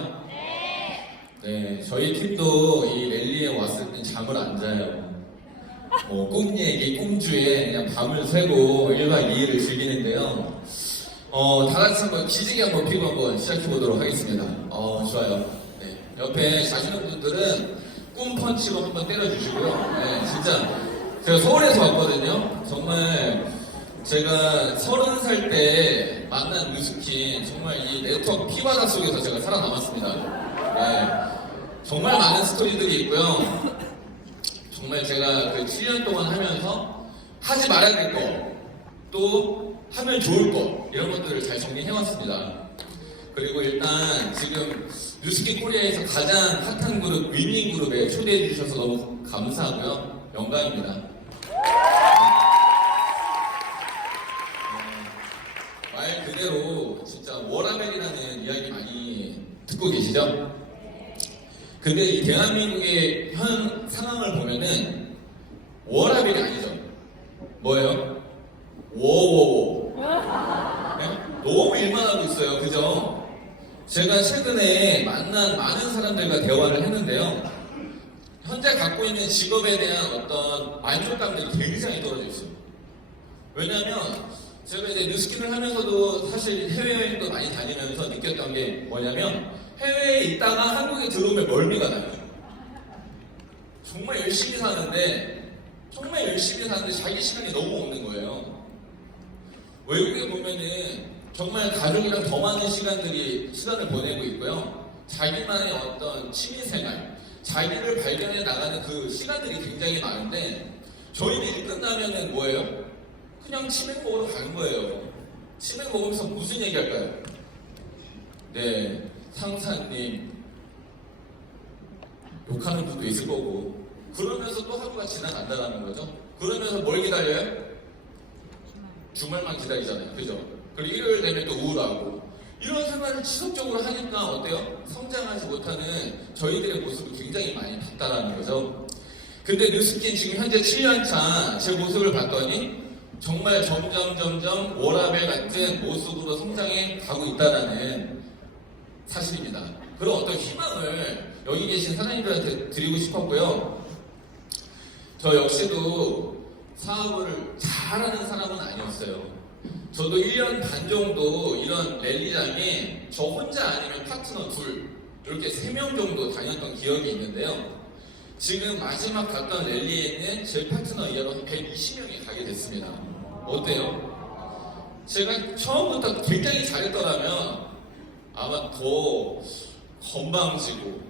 안녕하세요. 네, 저희 팀도 이 랠리에 왔을 때 잠을 안 자요. 꿈 얘기, 꿈주에 그냥 밤을 새고 1박 2일을 즐기는데요. 다 같이 한번 기지개 한번 피고 한번 시작해 보도록 하겠습니다. 좋아요. 네, 옆에 자시는 분들은 꿈 펀치로 한번 때려주시고요. 네, 진짜 제가 서울에서 왔거든요. 정말 제가 30살 때 만난 뮤스킨 정말 이 네트워크 피바다 속에서 제가 살아남았습니다. 네, 정말 많은 스토리들이 있고요. 정말 제가 그 7년 동안 하면서 하지 말아야 될 거, 또 하면 좋을 거 이런 것들을 잘 정리해왔습니다. 그리고 일단 지금 뮤스킨 코리아에서 가장 핫한 그룹 위닝 그룹에 초대해 주셔서 너무 감사하고요. 영광입니다. 말 그대로 진짜 워라벨이라는 이야기 많이 듣고 계시죠? 근데 이 대한민국의 현 상황을 보면은 워라벨이 아니죠. 뭐예요? 워워워. 네? 너무 일만 하고 있어요. 그죠? 제가 최근에 만난 많은 사람들과 대화를 했는데요. 현재 갖고 있는 직업에 대한 어떤 만족감들이 굉장히 떨어져 있어요. 왜냐면 제가 이제 뉴스킨을 하면서도 사실 해외여행도 많이 다니면서 느꼈던 게 뭐냐면 해외에 있다가 한국에 들어오면 멀미가 나요. 정말 열심히 사는데 자기 시간이 너무 없는 거예요. 외국에 보면은 정말 가족이랑 더 많은 시간을 보내고 있고요. 자기만의 어떤 취미생활, 자기를 발견해 나가는 그 시간들이 굉장히 많은데 저희는 일 끝나면은 뭐예요? 그냥 치맥 먹으러 가는 거예요. 치맥 먹으면서 무슨 얘기 할까요? 네, 상사님 욕하는 분도 있을 거고 그러면서 또 하루가 지나간다는 거죠. 그러면서 뭘 기다려요? 주말만 기다리잖아요. 그죠? 그리고 일요일 되면 또 우울하고 이런 생활을 지속적으로 하니까 어때요? 성장하지 못하는 저희들의 모습을 굉장히 많이 봤다라는 거죠. 근데 뉴스킨 지금 현재 7년차 제 모습을 봤더니 정말 점점 워라벨 같은 모습으로 성장해 가고 있다는 사실입니다. 그런 어떤 희망을 여기 계신 사장님들한테 드리고 싶었고요. 저 역시도 사업을 잘하는 사람은 아니었어요. 저도 1년 반 정도 이런 랠리장에 저 혼자 아니면 파트너 둘 이렇게 3명 정도 다녔던 기억이 있는데요. 지금 마지막 갔던 랠리에는 제 파트너 이하로 120명이 가게 됐습니다. 어때요? 제가 처음부터 굉장히 잘했더라면 아마 더 건방지고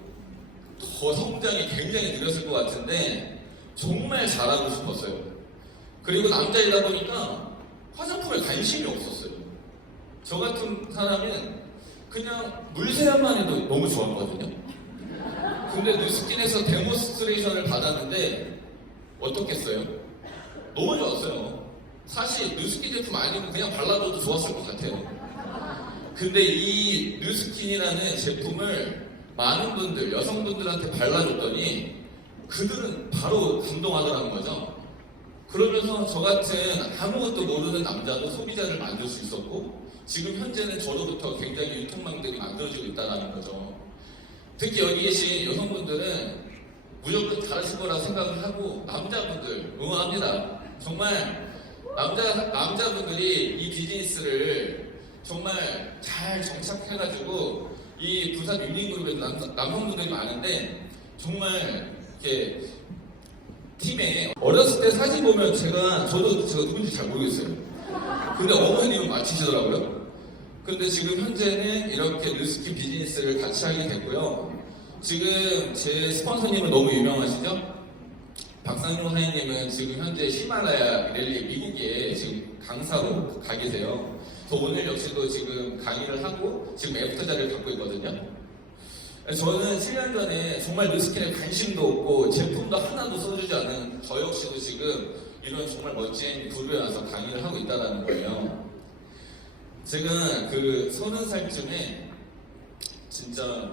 더 성장이 굉장히 느렸을 것 같은데 정말 잘하고 싶었어요. 그리고 남자이다 보니까 화장품에 관심이 없었어요. 저 같은 사람은 그냥 물세안만 해도 너무 좋았거든요. 근데 뉴스킨에서 데모스트레이션을 받았는데 어떻겠어요? 너무 좋았어요. 사실 뉴스킨 제품 아니면 그냥 발라줘도 좋았을 것 같아요. 근데 이 뉴스킨이라는 제품을 많은 분들, 여성분들한테 발라줬더니 그들은 바로 감동하더라는 거죠. 그러면서 저 같은 아무것도 모르는 남자도 소비자를 만들 수 있었고 지금 현재는 저로부터 굉장히 유통망들이 만들어지고 있다는 거죠. 특히 여기 계신 여성분들은 무조건 잘하실 거라 생각을 하고 남자분들 응원합니다. 정말 남자분들이 이 비즈니스를 정말 잘 정착해가지고 이 부산 유닝그룹에도 남성분들이 많은데 정말 이렇게 팀에 어렸을 때 사진 보면 제가 누군지 잘 모르겠어요. 근데 어머님은 맞히시더라고요. 근데 지금 현재는 이렇게 뉴스킨 비즈니스를 같이 하게 됐고요. 지금 제 스폰서님은 너무 유명하시죠? 박상용 사장님은 지금 현재 히말라야 랠리 미국에 지금 강사로 가 계세요. 저 오늘 역시도 지금 강의를 하고 지금 애프터 자리를 갖고 있거든요. 저는 7년 전에 정말 뉴스킨에 관심도 없고 제품도 하나도 써주지 않은 저 역시도 지금 이런 정말 멋진 그룹에 와서 강의를 하고 있다는 거예요. 제가 그 30살쯤에 진짜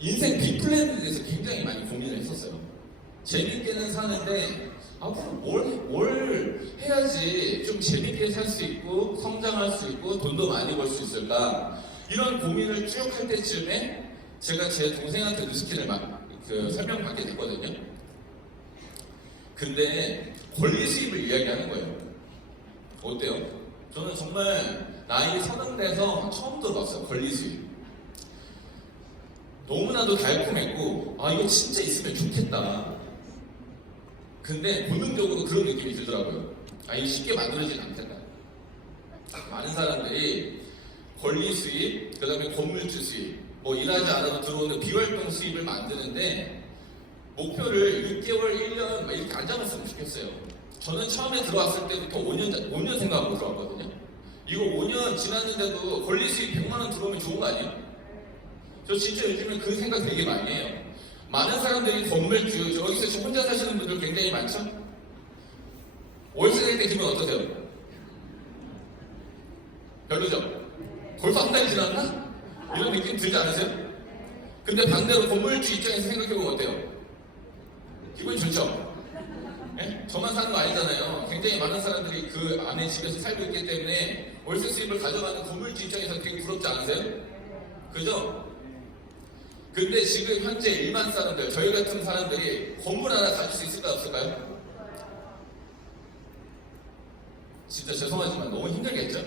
인생 B플랜에 대해서 굉장히 많이 고민을 했었어요. 재밌게는 사는데 앞으로 뭘 해야지 좀 재밌게 살 수 있고 성장할 수 있고 돈도 많이 벌 수 있을까 이런 고민을 쭉 할 때쯤에 제가 제 동생한테 뉴스킨을 설명받게 됐거든요. 근데 권리 수입을 이야기하는 거예요. 어때요? 저는 정말 나이 30대에서 처음 들어봤어요. 권리 수입. 너무나도 달콤했고 이거 진짜 있으면 좋겠다. 근데 본능적으로 그런 느낌이 들더라고요. 이게 쉽게 만들어지진 않겠다. 많은 사람들이 권리 수입, 그 다음에 건물주 수입, 일하지 않아도 들어오는 비활동 수입을 만드는데 목표를 6개월, 1년 이렇게 안 잡았으면 좋겠어요. 저는 처음에 들어왔을 때부터 5년 생각하고 들어왔거든요. 이거 5년 지났는데도 권리 수입 100만 원 들어오면 좋은 거 아니에요? 저 진짜 요즘에 그 생각 되게 많이 해요. 많은 사람들이 건물주, 여기서 지금 혼자 사시는 분들 굉장히 많죠? 월세 낼 때 기분 어떠세요? 별로죠? 벌써 한 달이 지났나? 이런 느낌 들지 않으세요? 근데 반대로 건물주 입장에서 생각해보면 어때요? 기분이 좋죠? 네? 저만 사는 거 아니잖아요. 굉장히 많은 사람들이 그 안에 집에서 살고 있기 때문에 월세 수입을 가져가는 건물주 입장에서 되게 부럽지 않으세요? 그죠? 근데 지금 현재 일반 사람들, 저희 같은 사람들이 건물 하나 가질 수 있을까요? 없을까요? 진짜 죄송하지만 너무 힘들겠죠?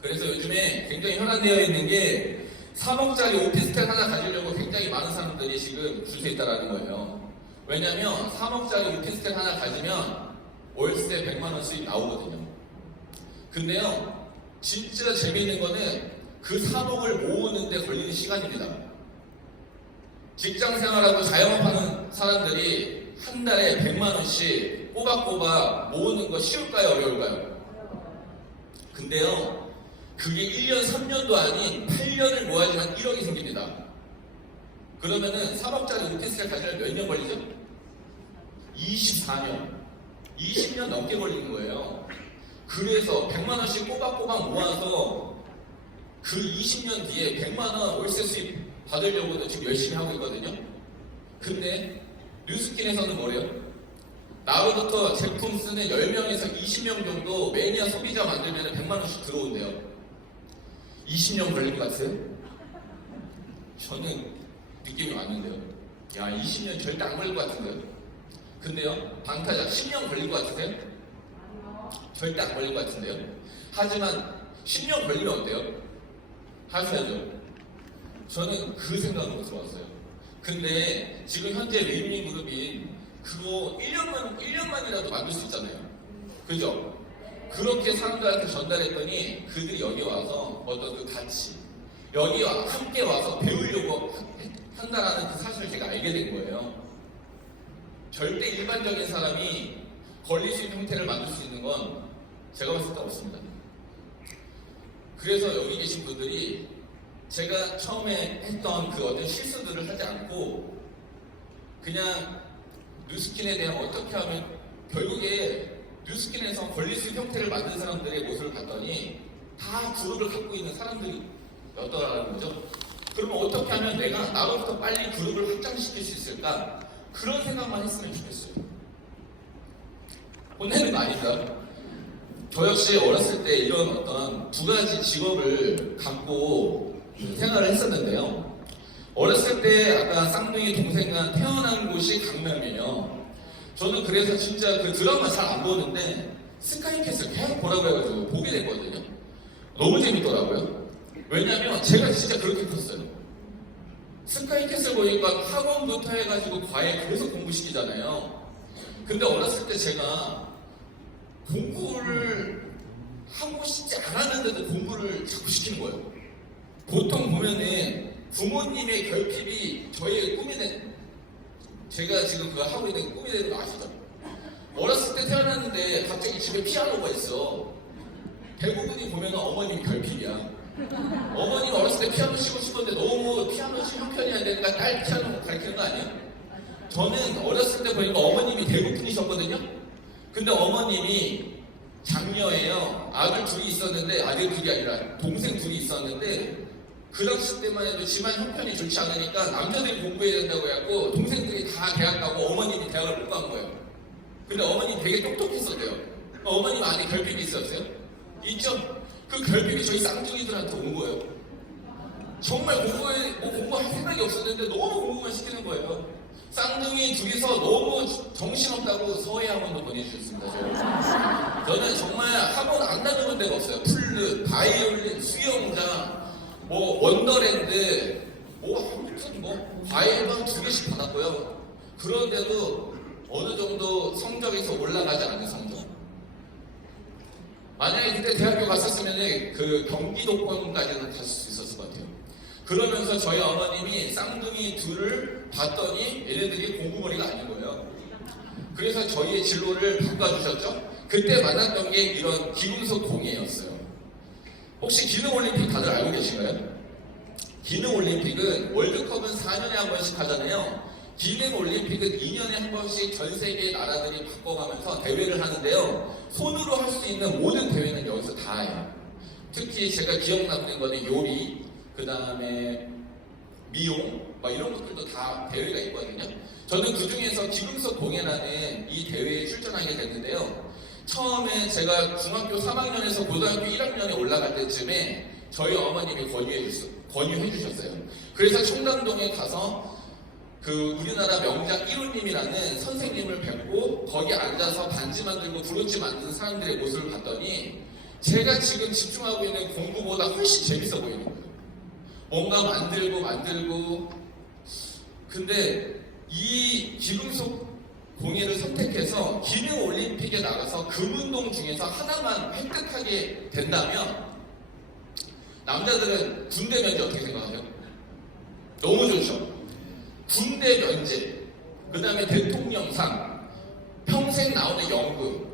그래서 요즘에 굉장히 현안되어 있는 게 3억짜리 오피스텔 하나 가지려고 굉장히 많은 사람들이 지금 줄 수 있다는 거예요. 왜냐면 3억짜리 오피스텔 하나 가지면 월세 100만원 수입 나오거든요. 근데요, 진짜 재미있는 거는 그 3억을 모으는데 걸리는 시간입니다. 직장 생활하고 자영업하는 사람들이 한 달에 100만원씩 꼬박꼬박 모으는 거 쉬울까요? 어려울까요? 근데요, 그게 1년, 3년도 아닌 8년을 모아야지만 1억이 생깁니다. 그러면은 3억짜리 오피스텔 가지려면 몇 년 걸리죠? 24년. 20년 넘게 걸리는 거예요. 그래서 100만원씩 꼬박꼬박 모아서 그 20년 뒤에 100만원 월세 수입 받으려고도 지금 열심히 하고 있거든요. 근데 뉴스킨에서는 뭐래요? 나로부터 제품 쓰는 10명에서 20명 정도 매니아 소비자 만들면 100만원씩 들어온대요. 20년 걸릴 것 같아요? 저는 느낌이 왔는데요. 야, 20년 절대 안 걸릴 것 같은데요? 근데요, 방타자 10년 걸릴 것 같으세요? 절대 안 걸릴 것 같은데요? 하지만 10년 걸리면 어때요? 하셔야죠. 저는 그 생각으로 들어왔어요. 근데 지금 현재 웨이밍 그룹이 그거 1년만이라도 만들 수 있잖아요. 그죠? 그렇게 사람들한테 전달했더니 그들이 여기 와서 어떤 그 가치, 여기 함께 와서 배우려고 한다라는 그 사실을 제가 알게 된 거예요. 절대 일반적인 사람이 권리 수입 형태를 만들 수 있는 건 제가 봤을 때 없습니다. 그래서 여기 계신 분들이 제가 처음에 했던 그 어떤 실수들을 하지 않고 그냥 뉴스킨에 대한 어떻게 하면 결국에 뉴스킨에서 권리 수입 형태를 만든 사람들의 모습을 봤더니 다 그룹을 갖고 있는 사람들이었더라는 거죠. 그러면 어떻게 하면 내가 나로부터 빨리 그룹을 확장시킬 수 있을까? 그런 생각만 했으면 좋겠어요. 혼내는 거 아니다. 저 역시 어렸을 때 이런 어떤 두 가지 직업을 갖고 생활을 했었는데요. 어렸을 때 아까 쌍둥이 동생과 태어난 곳이 강남이에요. 저는 그래서 진짜 그 드라마 잘 안 보는데 스카이캐슬 계속 보라고 해가지고 보게 됐거든요. 너무 재밌더라고요. 왜냐면 제가 진짜 그렇게 컸어요. 스카이캐슬 보니까 학원부터 해가지고 과외 계속 공부시키잖아요. 근데 어렸을 때 제가 공부를 하고 싶지 않았는데도 공부를 자꾸 시키는 거예요. 보통 보면은 부모님의 결핍이 저희의 꿈이 된, 제가 지금 그거 하고 있는 꿈이 되는 거 아시죠? 어렸을 때 태어났는데 갑자기 집에 피아노가 있어. 대부분이 보면은 어머님 결핍이야. 어머니는 어렸을 때 피아노 치고 싶었는데 너무 피아노 치는 형편이 안 되니까 딸 피아노 가르치는 거 아니야? 저는 어렸을 때 보니까 어머님이 대구분이셨거든요. 근데 어머님이 장녀예요. 아들 둘이 있었는데, 아들 둘이 아니라 동생 둘이 있었는데 그 당시 때만 해도 집안 형편이 좋지 않으니까 남자들이 공부해야 된다고 해갖고 동생들이 다 대학 가고 어머님이 대학을 못 간 거예요. 근데 어머님 되게 똑똑했었대요. 어머님 안에 결핍이 있었어요? 있죠? 그 결핍이 저희 쌍둥이들한테 온 거예요. 정말 공부할 생각이 없었는데 너무 공부만 시키는 거예요. 쌍둥이 둘이서 너무 정신없다고 서해 학원도 보내주셨습니다. 저는 정말 학원 안 다녀본 데가 없어요. 플룻, 바이올린, 수영장, 원더랜드, 아무튼 과외만 2개씩 받았고요. 그런데도 어느 정도 성적에서 올라가지 않는 성적. 만약에 그때 대학교 갔었으면 그 경기도권까지는 갔을 수 있었을 것 같아요. 그러면서 저희 어머님이 쌍둥이 둘을 봤더니 얘네들이 공부머리가 아닌 거예요. 그래서 저희의 진로를 바꿔주셨죠. 그때 만났던 게 이런 기금속 공예였어요. 혹시 기능올림픽 다들 알고 계신가요? 기능올림픽은 월드컵은 4년에 한 번씩 하잖아요. 기능올림픽은 2년에 한 번씩 전 세계 나라들이 바꿔가면서 대회를 하는데요. 손으로 할 수 있는 모든 대회는 여기서 다 해요. 특히 제가 기억나는 거는 요리, 그 다음에 미용, 이런 것들도 다 대회가 있거든요. 저는 그 중에서 기금속 공예라는 이 대회에 출전하게 됐는데요. 처음에 제가 중학교 3학년에서 고등학교 1학년에 올라갈 때쯤에 저희 어머님이 권유해 주셨어요. 그래서 청담동에 가서 그 우리나라 명장 1호님이라는 선생님을 뵙고 거기 앉아서 반지 만들고 브로치 만드는 사람들의 모습을 봤더니 제가 지금 집중하고 있는 공부보다 훨씬 재밌어 보이는 거예요. 뭔가 만들고 근데 이 기금속 공예를 선택해서 기능올림픽에 나가서 금운동 중에서 하나만 획득하게 된다면 남자들은 군대 면제 어떻게 생각하세요? 너무 좋죠. 군대 면제, 그 다음에 대통령상, 평생 나오는 연금,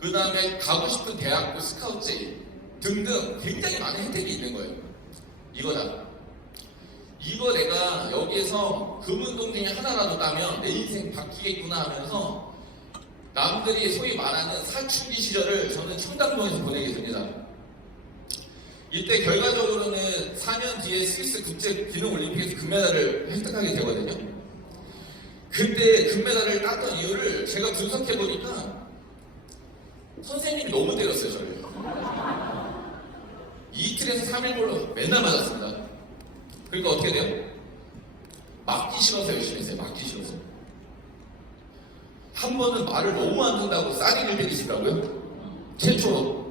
그 다음에 가고 싶은 대학교 스카우트제이 등등 굉장히 많은 혜택이 있는 거예요. 이거다. 이거 내가 여기에서 금운동 중에 하나라도 따면 내 인생 바뀌겠구나 하면서 남들이 소위 말하는 사춘기 시절을 저는 청담동에서 보내게 됩니다. 이때 결과적으로는 4년 뒤에 스위스 국제 기능올림픽에서 금메달을 획득하게 되거든요. 그때 금메달을 땄던 이유를 제가 분석해보니까 선생님이 너무 때렸어요, 저를. 이틀에서 3일 걸로 맨날 맞았습니다. 그러니까 어떻게 돼요? 맞기 싫어서 열심히 했어요. 맞기 싫어서. 한 번은 말을 너무 안 듣는다고 싸리를 때리시더라고요. 최초로.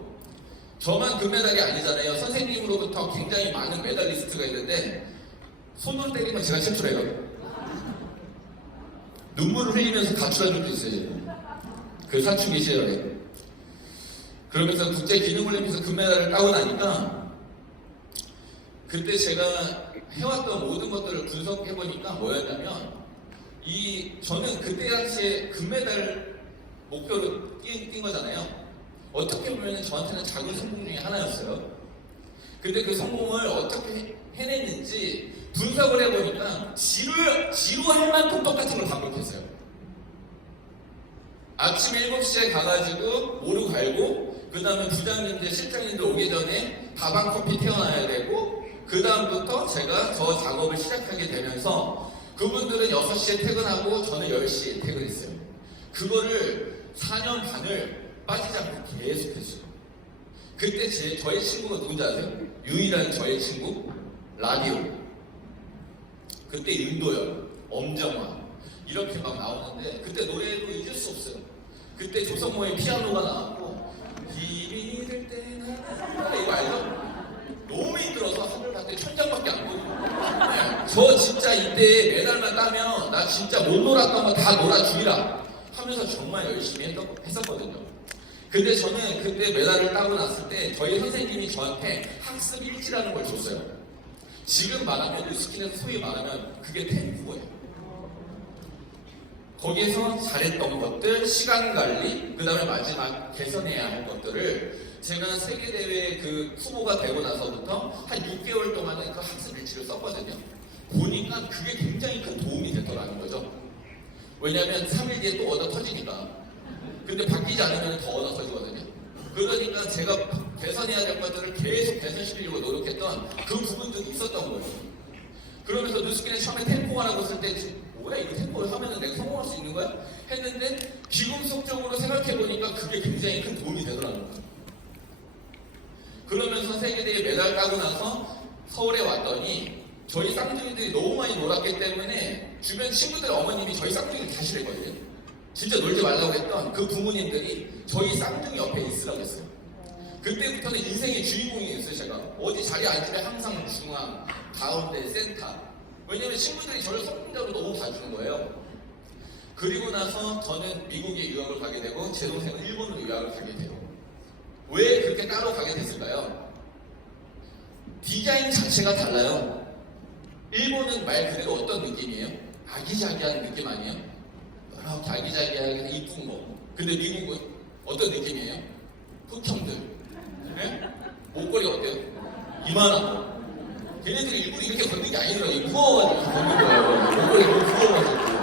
저만 금메달이 아니잖아요. 선생님으로부터 굉장히 많은 메달리스트가 있는데 손으로 때리면 제가 최초래요. 눈물을 흘리면서 가출한 적도 있어요. 그 사춘기 시절에. 그러면서 국제기능올림픽에서 금메달을 따고 나니까 그때 제가 해왔던 모든 것들을 분석해보니까 뭐였냐면 저는 그때 당시에 금메달 목표로 뛴 거잖아요. 어떻게 보면 저한테는 작은 성공 중에 하나였어요. 근데 그 성공을 어떻게 해냈는지 분석을 해보니까 지루할 만큼 똑같은 걸 반복했어요. 아침 7시에 가가지고 오류 갈고 그 다음에 부장님들, 실장님들 오기 전에 가방 커피 태워놔야 되고 그 다음부터 제가 저 작업을 시작하게 되면서 그분들은 6시에 퇴근하고 저는 10시에 퇴근했어요. 그거를 4년 반을 빠지지 않고 계속했어요. 그때 저의 친구가 누군지 아세요? 유일한 저의 친구? 라디오. 그때 윤도현, 엄정화 이렇게 막 나오는데 그때 노래도 잊을 수 없어요. 그때 조성모의 피아노가 나왔고 힘이 들 때나 이거 알죠? 너무 힘들어서 하늘 밖에 천장밖에 안 보이고 저 진짜 이때 메달만 따면 나 진짜 못 놀았던 거 다 놀아주리라 하면서 정말 열심히 했었거든요. 근데 저는 그때 메달을 따고 났을 때 저희 선생님이 저한테 학습 일지라는 걸 줬어요. 지금 말하면 뉴스킨에서 소위 말하면 그게 템프예요. 거기에서 잘했던 것들, 시간 관리, 그 다음에 마지막 개선해야 할 것들을 제가 세계대회 그 후보가 되고 나서부터 한 6개월 동안은 그 학습 일지를 썼거든요. 보니까 그게 굉장히 큰 도움이 됐더라는 거죠. 왜냐면 3일 뒤에 또 얻어 터지니까. 근데 바뀌지 않으면 더 얻어 터지거든요. 그러니까 제가 개선해야 될 것들을 계속 개선시키려고 노력했던 그 부분들이 있었던 거예요. 그러면서 뉴스킨에 처음에 템포가라고 했을 때 뭐야 이거 템포를 하면은 내가 성공할 수 있는 거야? 했는데 비공식적으로 생각해보니까 그게 굉장히 큰 도움이 되더라고요. 그러면서 세계대회 메달 따고 나서 서울에 왔더니 저희 쌍둥이들이 너무 많이 놀았기 때문에 주변 친구들 어머님이 저희 쌍둥이를 다시랬거든요. 진짜 놀지 말라고 했던 그 부모님들이 저희 쌍둥이 옆에 있으라고 했어요. 그때부터는 인생의 주인공이 됐어요. 제가 어디 자리에 앉으면 항상 중앙, 가운데, 센터. 왜냐면 친구들이 저를 성공자로 너무 봐주는 거예요. 그리고 나서 저는 미국에 유학을 가게 되고 제 동생은 일본으로 유학을 가게 돼요. 왜 그렇게 따로 가게 됐을까요? 디자인 자체가 달라요. 일본은 말 그대로 어떤 느낌이에요? 아기자기한 느낌 아니에요? 이렇게 아기자기하게 이쁜 거. 근데 미국은 어떤 느낌이에요? 흑형들. 네? 목걸이 어때요? 이만한 거. 걔네들이 일부러 이렇게 걷는 게 아니더라고요. 무거워가지고 걷는 거예요. 목걸이 너무 무거워가지고.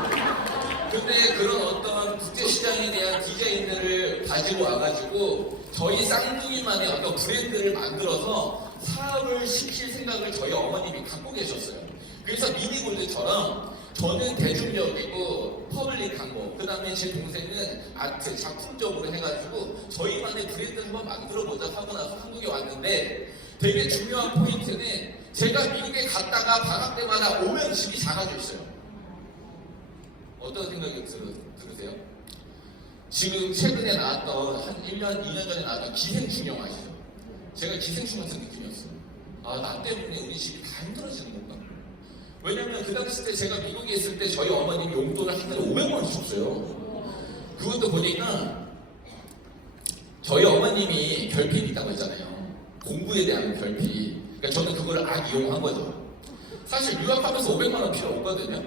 근데 그런 어떤 국제시장에 대한 디자인들을 가지고 와가지고 저희 쌍둥이만의 어떤 브랜드를 만들어서 사업을 시킬 생각을 저희 어머님이 갖고 계셨어요. 그래서 미니골드처럼 저는 대중적이고 퍼블릭한 거, 그 다음에 제 동생은 아트, 작품적으로 해가지고 저희만의 브랜드를 한번 만들어보자 하고 나서 한국에 왔는데 되게 중요한 포인트는 제가 미국에 갔다가 방학 때마다 오면 집이 작아져 있어요. 어떤 생각이 들으세요? 지금 최근에 나왔던 한 1년, 2년 전에 나왔던 기생충 영화 아시죠? 제가 기생충 같은 느낌이었어요. 아, 나 때문에 우리 집이 다 힘들어지는 건가? 왜냐면 그 당시 때 제가 미국에 있을 때 저희 어머님이 용돈을 한 달에 500만 원씩 줬어요. 그것도 보니까 저희 어머님이 결핍이 있다고 했잖아요. 공부에 대한 결핍. 그러니까 저는 그거를 악이용한 거죠. 사실 유학하면서 500만 원 필요 없거든요.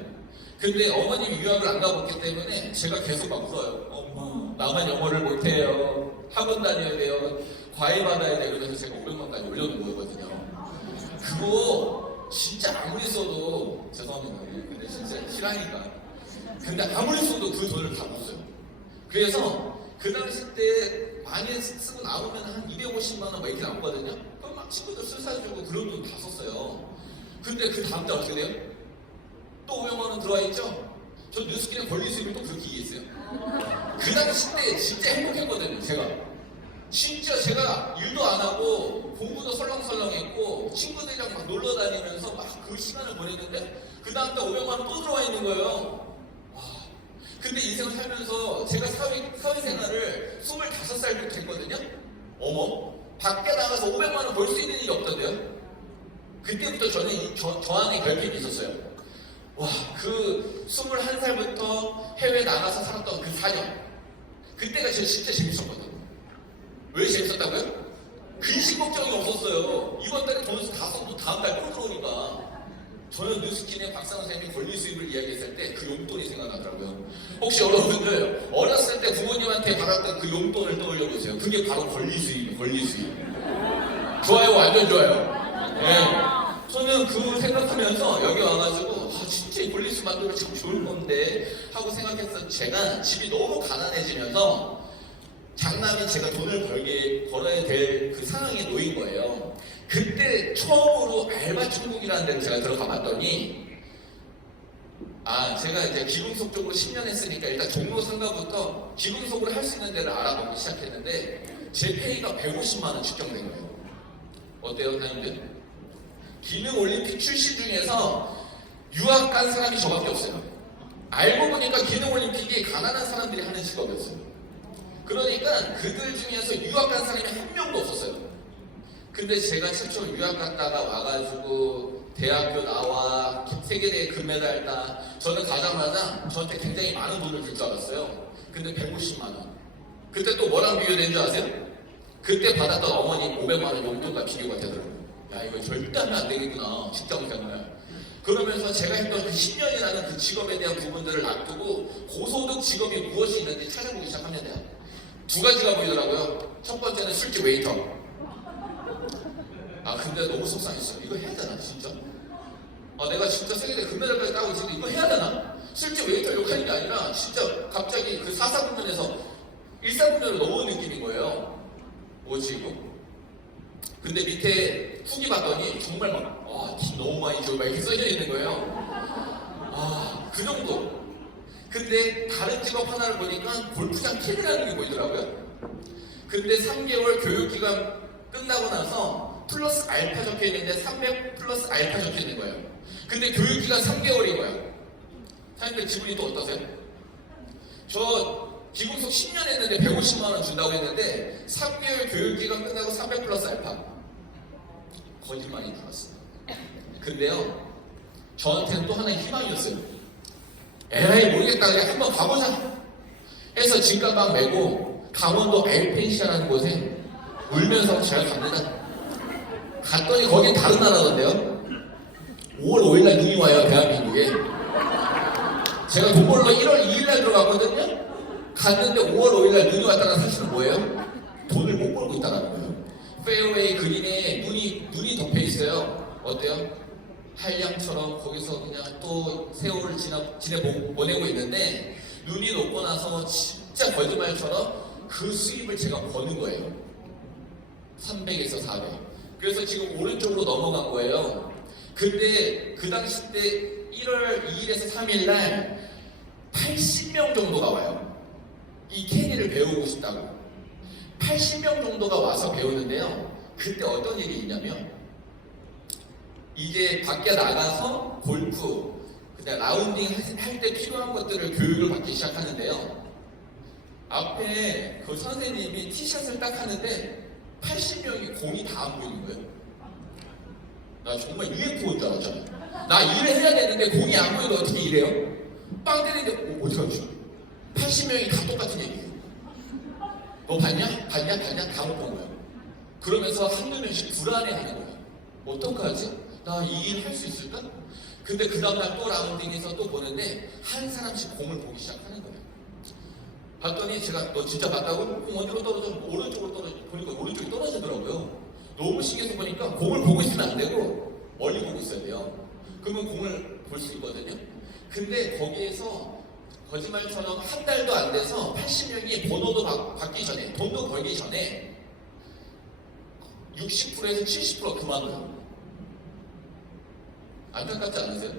근데 어머님이 유학을 안 가봤기 때문에 제가 계속 막 웃어요. 엄마, 나만 영어를 못해요. 학원 다녀야 돼요. 과외 받아야 돼요. 그래서 제가 500만까지 올려놓은 거거든요. 그거 진짜 아무리 써도 죄송합니다. 근데 진짜 실하니까. 근데 아무리 써도 그 돈을 다 못 써요. 그래서 그 당시 때 많이 쓰고 나오면 한 250만 원 막 이렇게 남거든요. 그럼 막 친구들 술 사주고 그런 돈 다 썼어요. 근데 그 다음 달 어떻게 돼요? 또 500만 원 들어와 있죠? 저 뉴스키는 권리 수입을 또 그렇게 이해했어요. 그 당시 때 진짜 행복했거든요, 제가. 진짜 제가 일도 안 하고 공부도 설렁설렁했고 친구들이랑 막 놀러 다니면서 막 그 시간을 보냈는데 그 다음 달 500만 원 또 들어와 있는 거예요. 와. 근데 인생을 살면서 제가 사회생활을 25살부터 했거든요. 어머, 밖에 나가서 500만 원 벌 수 있는 일이 없던데요. 그때부터 저는 저 안에 결핍이 있었어요. 와, 그 21살부터 해외 나가서 살았던 그 4년. 그때가 진짜 재밌었거든요. 왜 재밌었다고요? 근심 걱정이 없었어요. 이번 달에 돈을 다 써도 다음 달 또 들어오니까. 저는 뉴스킨의 박상우 선생님이 권리 수입을 이야기했을 때 그 용돈이 생각나더라고요. 혹시 여러분들 어렸을 때 부모님한테 받았던 그 용돈을 떠올려 보세요. 그게 바로 권리 수입이에요. 권리 수입. 좋아요, 완전 좋아요. 네. 저는 그걸 생각하면서 여기 와가지고 진짜 이 권리 수입 만들면 참 좋을 건데 하고 생각했던 제가 집이 너무 가난해지면서 장남이 제가 돈을 벌어야 될 그 상황에 놓인 거예요. 그때 처음으로 알바 천국이라는 데를 제가 들어가 봤더니 제가 이제 기금속 쪽으로 10년 했으니까 일단 종로 상가부터 기금속으로 할 수 있는 데를 알아보기 시작했는데 제 페이가 150만 원 측정된 거예요. 어때요, 사장님들? 기능올림픽 출신 중에서 유학 간 사람이 저밖에 없어요. 알고 보니까 기능올림픽이 가난한 사람들이 하는 직업이었어요. 그러니까 그들 중에서 유학 간 사람이 한 명도 없었어요. 근데 제가 최초로 유학 갔다가 와가지고 대학교 나와 세계대회 금메달 따 저는 가자마자 저한테 굉장히 많은 돈을 줄 줄 알았어요. 근데 150만 원. 그때 또 뭐랑 비교된 줄 아세요? 그때 받았던 어머니 500만 원 용돈과 비교가 되더라고요. 야, 이거 절대 하면 안 되겠구나. 직장 생활. 그러면서 제가 했던 그 10년이라는 그 직업에 대한 부분들을 놔두고 고소득 직업이 무엇이 있는지 찾아보기 시작합니다. 두 가지가 보이더라고요. 첫 번째는 술집 웨이터. 근데 너무 속상했어. 이거 해야 되나 진짜? 내가 진짜 세계대 금메달까지 따고 있는데 이거 해야 되나? 술집 웨이터 욕하는 게 아니라 진짜 갑자기 그 4사분면에서 1사분면으로 넘어온 느낌인 거예요. 뭐지 이거? 근데 밑에 후기 봤더니 정말 티 너무 많이 줘 막 이렇게 써져 있는 거예요. 그 정도. 근데 다른 직업 하나를 보니까 골프장 캐디라는 게 보이더라고요. 근데 3개월 교육기간 끝나고 나서 플러스 알파 적혀 있는데 300 플러스 알파 적혀 있는 거예요. 근데 교육기간 3개월인 거예요. 사장님들 기분이 또 어떠세요? 저 기공속 10년 했는데 150만 원 준다고 했는데 3개월 교육기간 끝나고 300 플러스 알파. 거짓말이 들었어요. 근데요, 저한테는 또 하나의 희망이었어요. 에라이 모르겠다, 그냥 한번 가보자 해서 진가방 메고 강원도 알펜시아라는 곳에 울면서 제가 갑니다. 갔더니 거긴 다른 나라던데요. 5월 5일날 눈이 와요, 대한민국에. 제가 돈 벌러 1월 2일날 들어가거든요. 갔는데 5월 5일날 눈이 왔다는 사실은 뭐예요? 돈을 못 벌고 있다는 거예요. 페어웨이 그린에 눈이 덮여 있어요. 어때요? 한량처럼 거기서 그냥 또 세월을 보내고 있는데, 눈이 녹고 나서 진짜 거짓말처럼 그 수입을 제가 버는 거예요. 300에서 400. 그래서 지금 오른쪽으로 넘어간 거예요. 근데 그 당시 때 1월 2일에서 3일 날 80명 정도가 와요. 이 캐디를 배우고 싶다고. 80명 정도가 와서 배우는데요. 그때 어떤 일이 있냐면, 이제 밖에 나가서 골프, 그냥 라운딩 할 때 필요한 것들을 교육을 받기 시작하는데요. 앞에 그 선생님이 티샷을 딱 하는데 80명이 공이 다 안 보이는 거예요. 나 정말 UFO인 줄 알았잖아. 나 일을 해야 되는데 공이 안 보이는데 어떻게 일해요? 빵 때리는데 어디 가죠? 80명이 다 똑같은 얘기예요. 너 봤냐? 다 못 본 거예요. 그러면서 한두 명씩 불안해하는 거예요. 어떡하지? 나 이 일 할 수 있을까? 근데 그 다음날 또 라운딩에서 또 보는데 한 사람씩 공을 보기 시작하는 거예요. 봤더니 제가 너 진짜 봤다고? 공 어디로 떨어져? 오른쪽으로 떨어져. 보니까 오른쪽이 떨어지더라고요. 너무 신기해서 보니까 공을 보고 있으면 안 되고 멀리 보고 있어야 돼요. 그러면 공을 볼 수 있거든요. 근데 거기에서 거짓말처럼 한 달도 안 돼서 80명이 번호도 받기 전에, 돈도 벌기 전에 60%에서 70% 그만둬요. 안타깝지 않으세요?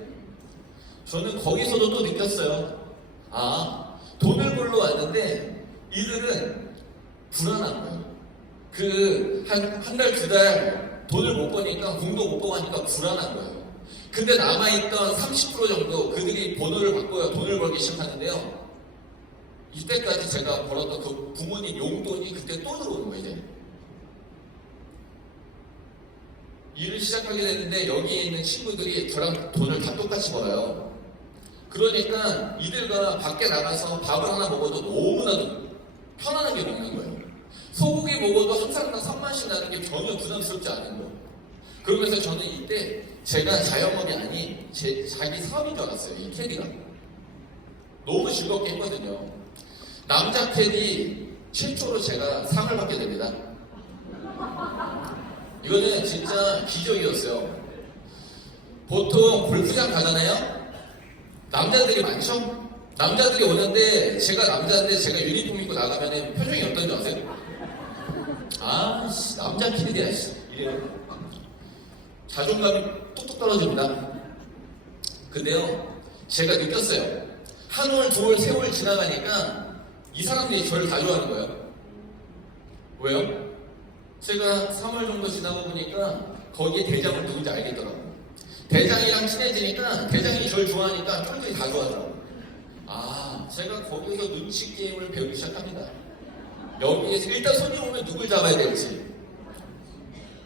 저는 거기서도 또 느꼈어요. 아, 돈을 벌러 왔는데 이들은 불안한 거예요. 한 달, 두 달 돈을 못 버니까, 공도 못 보고 하니까 불안한 거예요. 근데 남아있던 30% 정도 그들이 번호를 바꿔요. 돈을 벌기 시작하는데요. 이때까지 제가 벌었던 그 부모님 용돈이 그때 또 들어오는 거예요, 이제. 일을 시작하게 됐는데 여기에 있는 친구들이 저랑 돈을 다 똑같이 벌어요. 그러니까 이들과 밖에 나가서 밥을 하나 먹어도 너무나도 편안하게 먹는 거예요. 소고기 먹어도 항상 손맛이 나는 게 전혀 부담스럽지 않은 거예요. 그러면서 저는 이때 제가 자영업이 아닌 자기 사업인 줄 알았어요. 이 캐디가 너무 즐겁게 했거든요. 남자 캐디 최초로 제가 상을 받게 됩니다. 이거는 진짜 기적이었어요. 보통 골프장 가잖아요. 남자들이 많죠? 남자들이 오는데 제가 남자인데 제가 유니폼 입고 나가면 표정이 어떤지 아세요? 아, 남자 캐디야, 이래요. 자존감이 뚝뚝 떨어집니다. 근데요, 제가 느꼈어요. 한 올, 두 올, 세 올 지나가니까 이 사람들이 저를 다 좋아하는 거예요. 왜요? 제가 3월 정도 지나고 보니까 거기에 대장은 누군지 알겠더라고요. 대장이랑 친해지니까 대장이 저를 좋아하니까 쫄들이 다 좋아하더라고요. 아, 제가 거기서 눈치 게임을 배우기 시작합니다. 여기에서 일단 손님 오면 누굴 잡아야 될지.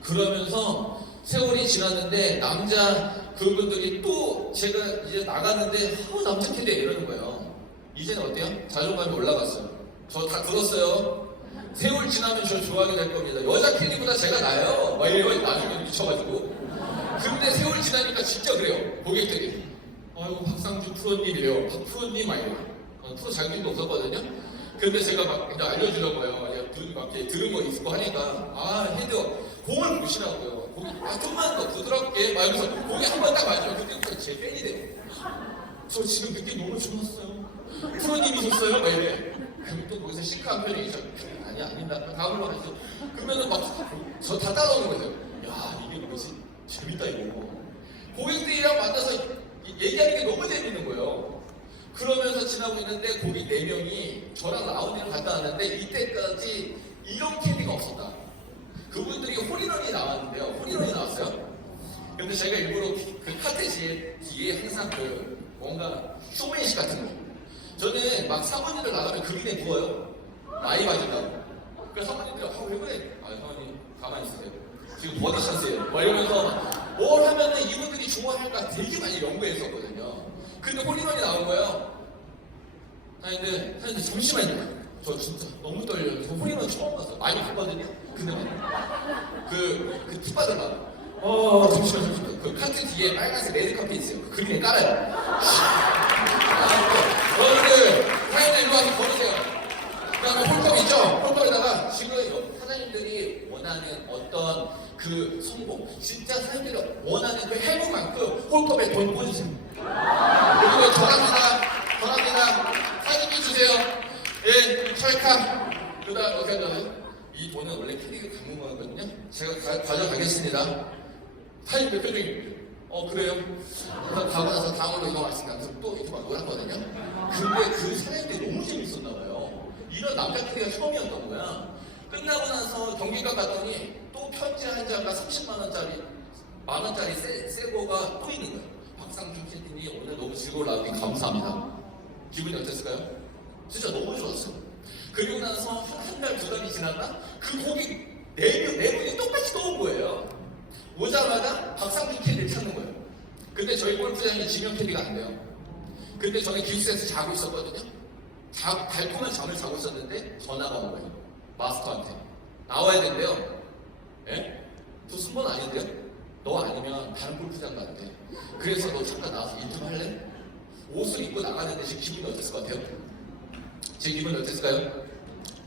그러면서 세월이 지났는데 남자 그분들이 또 제가 이제 나가는데 남자 캐디 이러는 거예요. 이제는 어때요? 자존감이 올라갔어요. 저 다 들었어요. 세월 지나면 저 좋아하게 될 겁니다. 여자 캐디보다 제가 나아요. 막 이래요. 나중에 미쳐가지고. 근데 세월 지나니까 진짜 그래요. 고객들이. 아이고 박상주 프로님이래요. 박 프로님 막 이래요. 프로 자격증도 없었거든요. 근데 제가 막 이제 알려주려고요. 막 들은 거 있고 하니까 아 헤드 공을 보시라고요. 공이 좀만 더 부드럽게 막 이러면서 공이 한 번 딱 맞아요. 그때부터 제 팬이 돼요. 저 지금 느낌 너무 좋았어요. 프로님이셨어요? 막 이래. 그럼 또 거기서 시크한 편이 아니야 아닙니다. 다음으로 가시죠. 그러면은 막 저 다 따라오는 거예요. 야 이게 뭐지? 재밌다 이거. 고객들이랑 만나서 얘기하는 게 너무 재밌는 거예요. 그러면서 지나고 있는데 고객 4명이 저랑 라운딩을 갔다 왔는데 이때까지 이런 캐디가 없었다. 그분들이 홀인원이 나왔는데요. 홀인원이 나왔어요. 근데 저희가 일부러 그 카트지 뒤에 항상 그 뭔가 쇼맨십 같은 거. 저는 막 사모님들 나가면 그린에 누워요. 많이 맞은다고. 그래서 사모님들이 왜 그래? 사모님 가만히 있으세요. 지금 버디 샷이에요. 막 이러면서 뭘 하면은 이분들이 좋아할까 되게 많이 연구했었거든요. 근데 홀인원이 나온 거예요. 사장님들 잠시만요. 저 진짜 너무 떨려요. 저 홀인원 처음 봤어요. 많이 봤거든요. 근데 그 팁 받으려고. 잠시만요. 그 카트 뒤에 빨간색 레드카펫 있어요. 그 그림에 깔아요. 여러분들, 사장님들 이리 와서 걸으세요. 그 다음에 홀컵 있죠? 홀컵에다가 지금 사장님들이 원하는 어떤 그 성공, 진짜 사장님들이 원하는 그 해부만큼 홀컵에 돈 꽂으세요. 그리고 전합니다. 사진기 주세요. 예, 찰칵. 그 다음 어떻게 하잖아요? 이 돈은 원래 캐릭을 갖는 거거든요. 제가 가져가겠습니다. 사진 몇 표정이 그래요? 그래서 가고 나서 다음으로 이동하시니까 또 이렇게 막 놀았거든요. 근데 그 사장님들이 너무 재밌었나 봐요. 이런 남자 캐릭가 처음이었던 거야. 끝나고 나서 경기가 갔더니 또 편지 한 장가 30만원짜리, 만원짜리 새거가 또 있는 거예요. 박상준 PD님 오늘 너무 즐거운 라운딩 감사합니다. 기분이 어땠을까요? 진짜 너무 좋았어요. 그리고 나서 한 달, 두 달이 지났나? 그 곡이 네 분이 똑같이 또 온 거예요. 오자마자 박상준 캐디를 찾는 거예요. 근데 저희 골프장에 지명 캐디가 안 돼요. 근데 저는 기숙사에서 자고 있었거든요. 달콤한 잠을 자고 있었는데 전화가 온 거예요. 마스터한테. 나와야 된대요. 예? 저 순번 아닌데요? 너 아니면 다른 골프장 가는데. 그래서 너 잠깐 나와서 일 좀 할래? 옷을 입고 나가는데 제 기분이 어땠을 것 같아요? 제 기분이 어땠을까요?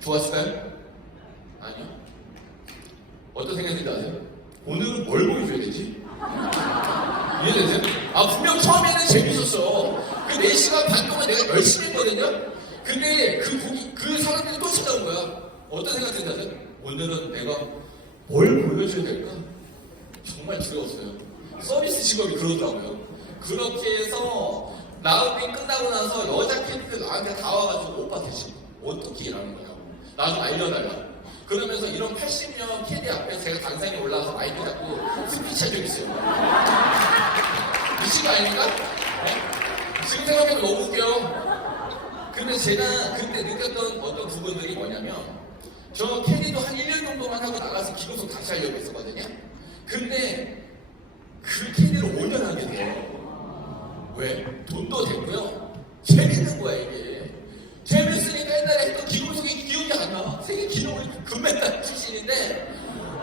좋았을까요? 아니요. 어떤 생각이 든지 아세요? 오늘은 뭘 보여줘야 되지? 이해되세요? 분명 처음에는 재밌었어. 그 4시간 반 동안 내가 열심히 했거든요? 근데 그 사람들이 또 찾아온 거야. 어떤 생각이 든지 아세요? 오늘은 내가 뭘 보여줘야 될까? 정말 두려웠어요. 서비스 직업이 그러더라고요. 그렇게 해서 라운딩 끝나고 나서 여자 캐디들 나한테 다 와가지고 오빠 대신 어떻게 일하는 거냐고 나 좀 알려달라. 그러면서 이런 80년 캐디 앞에 제가 단상에 올라와서 마이크 잡고 스피치 해주고 있어요. 미친 거 아닙니까? 네? 지금 생각해보면 너무 웃겨. 근데 제가 그때 느꼈던 어떤 부분들이 뭐냐면 저 캐디도 한 1년 정도만 하고 나가서 기록속 다시 하려고 했었거든요. 근데 그 캐디를 5년 하게 돼요. 왜? 돈도 됐고요. 재밌는 거야 이게. 재밌으니까 옛날에 했던 기록속이 기억이 안 나. 세계 기록을 금메달 출신인데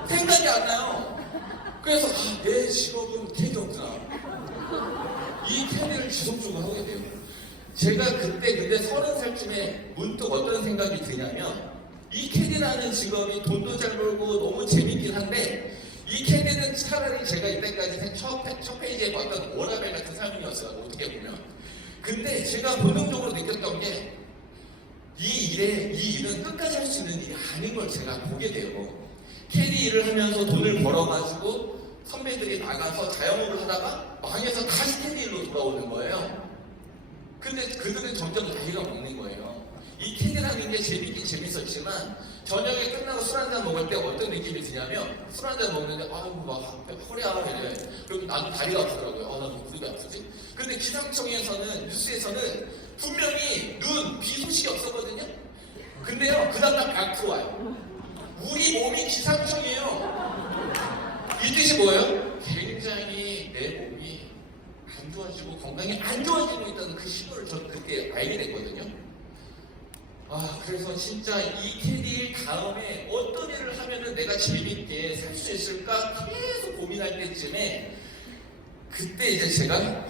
생각이 안 나요. 그래서 내 직업은 캐디였구나. 이 캐디를 지속적으로 하게 돼요. 제가 그때 30살쯤에 문득 어떤 생각이 드냐면 이 캐디라는 직업이 돈도 잘 벌고 너무 재밌긴 한데 이 캐디는 차라리 제가 이때까지 첫 페이지에 봤던 워라벨 같은 삶이었어요. 어떻게 보면. 근데 제가 본능적으로 느꼈던 게 이 일은 끝까지 할 수 있는 일이 아닌 걸 제가 보게 돼요. 캐디 일을 하면서 돈을 벌어가지고 선배들이 나가서 자영업을 하다가 망해서 다시 캐디 일로 돌아오는 거예요. 근데 그들은 점점 나이가 먹는 거예요. 이 캐디라는 게 재밌긴 재밌었지만 저녁에 끝나고 술 한잔 먹을 때 어떤 느낌이 드냐면 술 한잔 먹는데 막 허리야 이래. 그럼 나도 다리가 아프더라고요. 나도 무릎이 아프지. 근데 기상청에서는 뉴스에서는 분명히 비 소식이 없었거든요. 근데요 그 다음날 100% 와요. 우리 몸이 기상청이에요. 이 뜻이 뭐예요? 굉장히 내 몸이 안 좋아지고 건강이 안 좋아지고 있다는 그 신호를 저는 그때 알게 됐거든요. 그래서 진짜 이 캐디 다음에 어떤 일을 하면은 내가 재밌게 살 수 있을까 계속 고민할 때쯤에 그때 이제 제가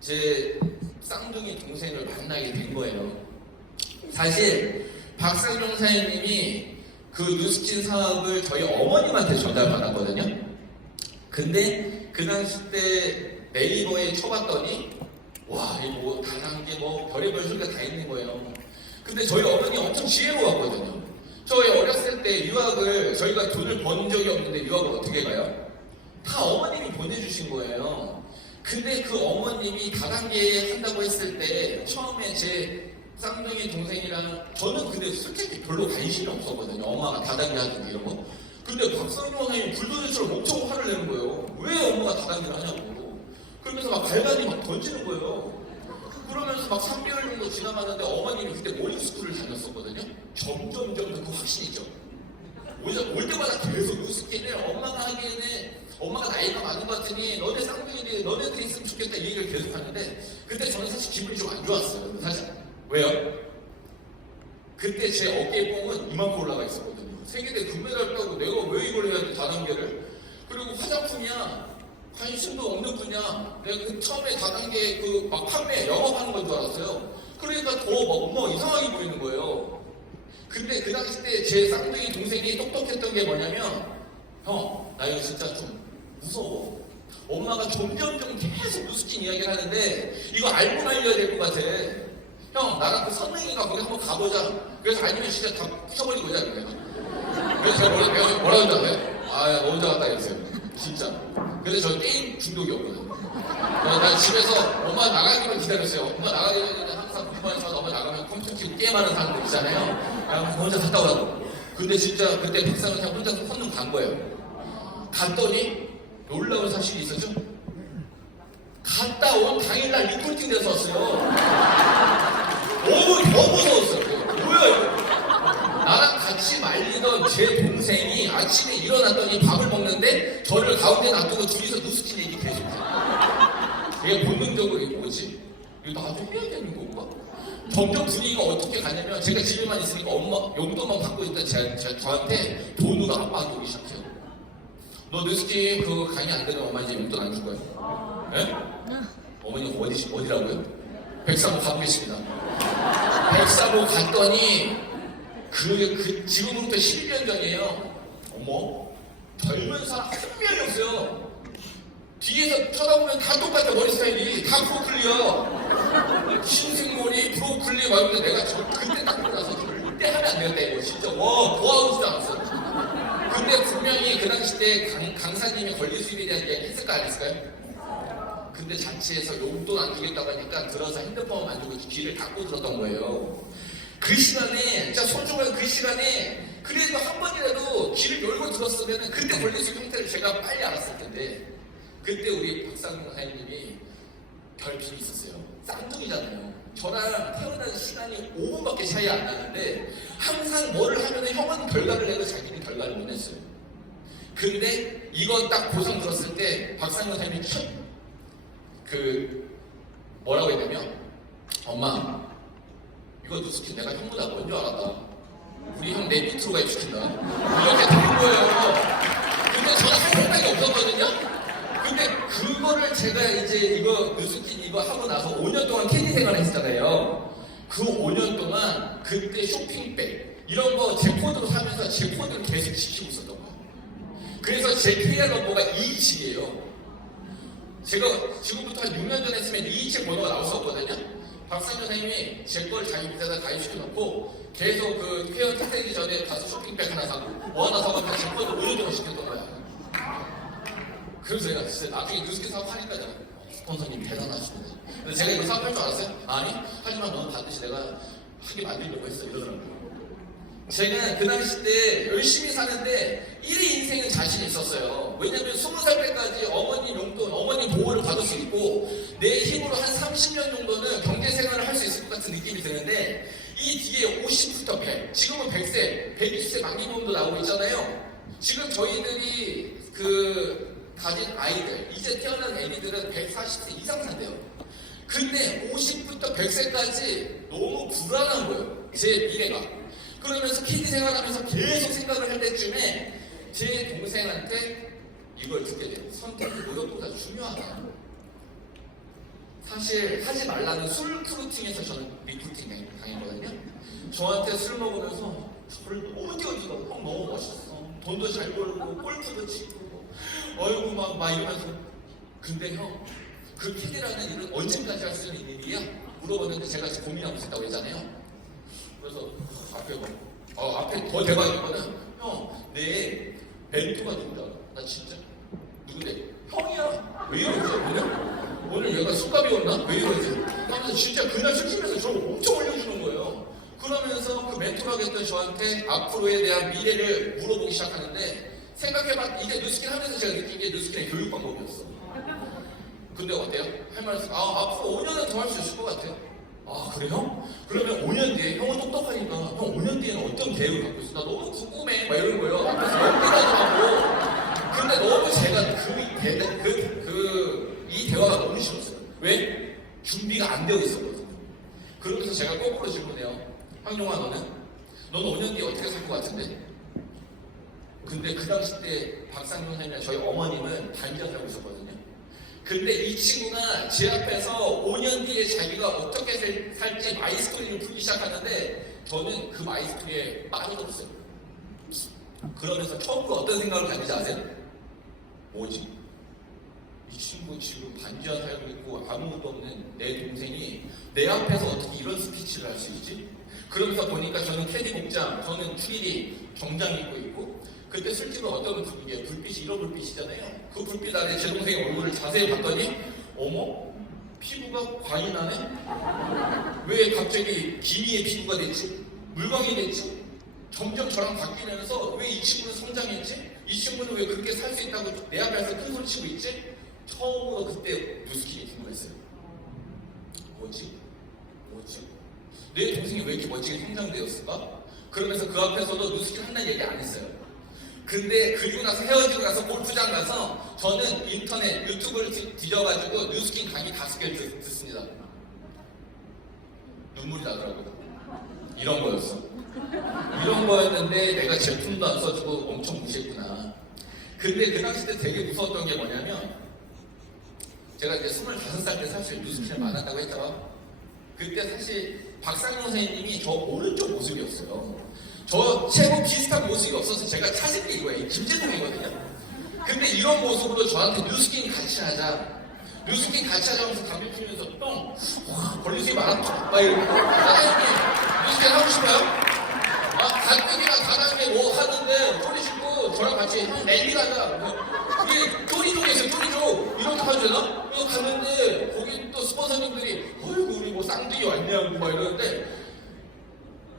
제 쌍둥이 동생을 만나게 된 거예요. 사실 박상종 사장님이 그 뉴스킨 사업을 저희 어머님한테 전달받았거든요. 근데 그 당시 때 네이버에 쳐봤더니 이거 다단계 별의별 소리가 다 있는 거예요. 근데 저희 어머니 엄청 지혜로웠거든요. 저희 어렸을 때 유학을 저희가 돈을 번 적이 없는데 유학을 어떻게 가요? 다 어머님이 보내주신 거예요. 근데 그 어머님이 다단계 한다고 했을 때 처음에 제 쌍둥이 동생이랑 저는 근데 솔직히 별로 관심이 없었거든요. 엄마가 다단계 하든지 이런 거. 근데 박상용 선생님이 불도저처럼 엄청 화를 내는 거예요. 왜 엄마가 다단계를 하냐고. 그러면서 막 갈갈이 막 던지는 거예요. 그러면서 막 3개월 정도 지나가는데 어머님이 그때 모닝스쿨을 다녔었거든요. 점점 그 확신이 있죠. 올 때마다 계속 뉴스캐는 엄마가 하기에는 엄마가 나이가 많은 것 같으니 너네 쌍둥이들이 너네들이 있으면 좋겠다 이 얘기를 계속 하는데 그때 저는 사실 기분이 좀 안 좋았어요. 사실 왜요? 그때 제 어깨에 뽕은 이만큼 올라가 있었거든요. 세계대 금메달 따고 내가 왜 이걸 해야 돼 다단계를. 그리고 화장품이야 관심도 없는 분야. 내가 그 처음에 다단계 그 막 판매 영업하는 건 줄 알았어요. 그러니까 더 막 엄마가 이상하게 보이는 거예요. 근데 그 당시 때 제 쌍둥이 동생이 똑똑했던 게 뭐냐면 형, 나 이거 진짜 좀 무서워. 엄마가 점점 계속 무스킨 이야기를 하는데 이거 알고 말려야 될 것 같아. 형, 나랑 그 선생이가 거기 한번 가보자. 그래서 아니면 진짜 다 부셔버리고 오자. 그래서 제가 뭐라고 했다고요? 아, 야, 너 혼자 갔다 이랬어요. 진짜. 그래서 저 게임 중독이었거든요. 난 집에서 엄마 나가기만 기다렸어요. 엄마 나가기 전에 항상 공부하면서 엄마 나가면 컴퓨터 키고 게임하는 사람들 있잖아요. 야, 혼자 갔다 오라고. 근데 진짜 그때 박사는 그냥 혼자 선능 간 거예요. 갔더니 놀라운 사실이 있었죠? 갔다 온 당일날 리포팅 돼서 왔어요. 너무 무서웠어요. 뭐야 이거. 나랑 같이 말리던 제 동생이 아침에 일어났더니 밥을 먹는데 저를 가운데 놔두고 둘이서 누스킨 얘기 계속 해요. 되게 본능적으로 이게 뭐지? 이거 나도 해야 되는 건가? 점점 분위기가 어떻게 가냐면 제가 집에만 있으니까 엄마 용돈만 받고 있던 저한테 돈으로 아빠가 오기 시작해요. 너 누스킨 그거 강의 안 되면 엄마 이제 용돈 안 줄 거야. 예? 어머니 어디라고요? 백사모 가고 계십니다. 백사모 갔더니 지금부터 11년 전이에요. 어머, 젊은 사람 한 명이 없어요. 뒤에서 쳐다보면 다 똑같아, 머리 스타일이. 다 브로콜리야. 흰색머리, 브로콜리, 막 이러는데 내가 그때 딱 몰라서 절대 하면 안 되겠다, 이거. 진짜, 도와오지도 않았어. 근데 분명히 그 당시 때 강사님이 권리 수입에 대한 이야기 했을까, 안 했을까요? 근데 자취해서 용돈 안 주겠다고 하니까 들어서 핸드폰 만들고 귀를 닫고 들었던 거예요. 그 시간에, 진짜 소중한 그 시간에, 그래도 한 번이라도 귀를 열고 들었으면 그때 권리수입 형태를 제가 빨리 알았을 텐데, 그때 우리 박상용 선생님이 결핍이 있었어요. 쌍둥이잖아요. 저랑 태어난 시간이 5분밖에 차이 안 나는데, 항상 뭐를 하면 형은 결과를 내도 자기는 결과를 못 냈어요. 근데 이거 딱 고성 들었을 때, 박상용 선생님이 뭐라고 했냐면, 엄마, 이거 누스킨 내가 형보다 먼저 알았다. 우리 형 내 밑으로 가입시킨다. 이렇게 된 거예요. 근데 저는 할 생각이 없었거든요. 근데 그거를 제가 이제 이거 누스킨 이거 하고 나서 5년 동안 캐디 생활을 했잖아요. 그 5년 동안 그때 쇼핑백 이런 거 제 코드로 사면서 제 코드를 계속 지키고 있었던 거예요. 그래서 제 KR 넘버가 227이에요. 제가 지금부터 한 6년 전에 했으면 227 번호가 나올 수 없거든요. 박상현 선생님이 제 걸 자기 밑에다 가입시켜놓고 계속 그 회원 탁되기 전에 가서 쇼핑백 하나 사고 뭐 하나 사고 다 제 거를 5년 동안 시켰던 거야. 그래서 제가 진짜 나중에 뉴스킨 사업하니까 스폰서님 대단하시네. 근데 제가 이거 사업할 줄 알았어요? 아니, 하지만 너는 반드시 내가 하게 만들려고 했어 이러더라고요. 제가 그 당시 때 열심히 사는데 1위 인생은 자신 있었어요. 왜냐면 20살 때까지 어머니 용돈, 어머니 보호를 받을 수 있고 내 힘으로 한 30년 정도는 경제생활을 할 수 있을 것 같은 느낌이 드는데 이 뒤에 50부터 100, 지금은 100세, 120세 만기보험도 나오고 있잖아요. 지금 저희들이 가진 아이들, 이제 태어난 애기들은 140세 이상 산대요. 근데 50부터 100세까지 너무 불안한 거예요. 제 미래가. 그러면서 PD 생활하면서 계속 생각을 할 때쯤에 제 동생한테 이걸 듣게 돼요. 선택 노력보다 중요하다. 사실 하지 말라는 술 크루팅에서 저는 리크루팅 당했거든요. 저한테 술 먹으면서 저를 너무 띄워주고 형 너무 멋있어. 돈도 잘 벌고 골프도 치고 어이구 막 이러면서 근데 형 그 PD라는 일은 언제까지 할 수 있는 일이야? 물어봤는데 제가 고민하고 있었다고 했잖아요. 그래서 앞에 더 대박인 거는 형, 내 멘토가 누구다? 나 진짜 누군데? 형이야. 왜 이러지? 오늘 얘가 술값이 왔나? 왜 이러지? 하면서 진짜 그날 술집에서 저를 엄청 올려주는 거예요. 그러면서 그 멘토라고 했던 저한테 앞으로에 대한 미래를 물어보기 시작하는데 생각해봐. 이게 뉴스킨 하면서 제가 느낀 게 뉴스킨의 교육 방법이었어. 근데 어때요? 할 말은 앞으로 5년은 더 할 수 있을 것 같아요. 아 그래요? 그러면 5년 뒤에 형은 똑똑하니까 형 5년 뒤에는 어떤 계획을 갖고 있어? 나 너무 궁금해 막 이러는 거예요. 앞에서 너무 하더라고. 근데 너무 제가 이 대화가 너무 싫었어요. 왜? 준비가 안 되어 있었거든요. 그러면서 제가 거꾸로 질문해요. 황용아 너는 5년 뒤에 어떻게 살 것 같은데? 근데 그 당시 때 박상용 선생님이랑 저희 어머님은 반지하 살고 있었거든요. 근데 이 친구가 제 앞에서 5년 뒤에 자기가 어떻게 살지 마이스토리를 풀기 시작하는데 저는 그 마이스토리에 빠져들었어요. 그러면서 처음으로 어떤 생각을 가지지 아세요? 뭐지? 이 친구 지금 반지하 살고 있고 아무것도 없는 내 동생이 내 앞에서 어떻게 이런 스피치를 할 수 있지? 그러면서 보니까 저는 캐디 복장, 저는 트리리 정장 입고 있고 그때 실제로 어떤 분위기예요? 불빛이 이런 불빛이잖아요. 그 불빛 아래 제 동생의 얼굴을 자세히 봤더니 어머? 피부가 광이 나네? 왜 갑자기 기미의 피부가 됐지? 물광이 됐지? 점점 저랑 바뀌면서 왜 이 친구는 성장했지? 이 친구는 왜 그렇게 살 수 있다고 내 앞에서 큰 소리 치고 있지? 처음으로 그때 뉴스킨이 궁금했어요. 뭐지? 내 동생이 왜 이렇게 멋지게 성장되었을까? 그러면서 그 앞에서도 뉴스킨 한다는 얘기 안 했어요. 근데 그리고 나서 헤어지고 나서 골프장 가서 저는 인터넷 유튜브를 뒤져가지고 뉴스킨 강의 5개를 듣습니다. 눈물이 나더라고요. 이런 거였는데 내가 제품도 안 써주고 엄청 무시했구나. 근데 그 당시 때 되게 무서웠던 게 뭐냐면 제가 이제 25살 때 사실 뉴스킨을 만났다고 했죠. 그때 사실 박상용 선생님이 저 오른쪽 모습이었어요. 저 최고 비슷한 모습이 없어서 제가 찾은 게 이거예요. 김재동이거든요. 근데 이런 모습으로 저한테 뉴스킨 같이 하자. 뉴스킨 같이 하자면서 담배 피우면서 똥 걸리지 말았다. 막 이러고 사장님 뉴스킨 하고 싶어요? 가뜩이나 다단계 뭐 하는데 소리 짓고 저랑 같이 형 랠리 가자. 이게 쪼리족에서 쪼리족 이렇게 하죠. 그래서 갔는데 거기 또 스폰서님들이 어이구 우리 뭐 쌍둥이 왔냐고 막 이러는데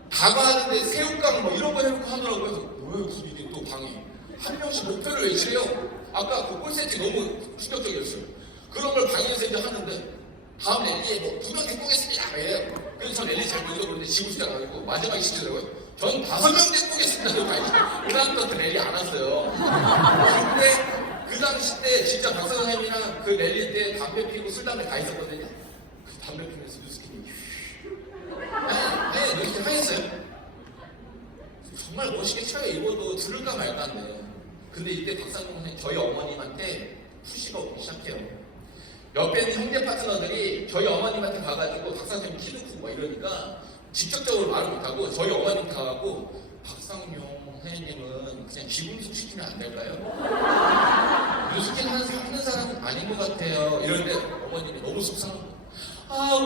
다가하는데 새우깡 뭐 이런 거 해놓고 하더라고요. 왜 무슨 이게 또 방해 한 명씩 목표를 외치래요. 아까 그 꼴세트 너무 충격적이었어요. 그런 걸 방에서 이제 하는데 다음 랠리에 뭐 2명 데리고 오겠습니다. 이래요. 그래서 전 랠리 잘 모르는데 지고 싶다고 마지막에 시키더라고요. 전 5명 데리고 오겠습니다. 그 다음부터 랠리 안 왔어요. 근데 그 당시 때 진짜 박사 선생님이랑 그 랠리 때 담배 피우고 술 담배 다 있었거든요. 그 담배 피우면서 뉴스킨이 네, 이렇게 하겠어요. 정말 멋있게 차려 입어도 들을까 말까인데. 근데 이때 박상용 선생님 저희 어머님한테 푸시가 오기 시작해요. 옆에 있는 형제 파트너들이 저희 어머님한테 가가지고 박상 선생님 키도 크고 막 이러니까 직접적으로 말을 못하고 저희 어머님 가가지고 박상용 선생님은 그냥 기분숙 시키면 안 될까요? 뉴스킨 하는 사람은 아닌 것 같아요. 이러는데 어머님이 너무 속상하고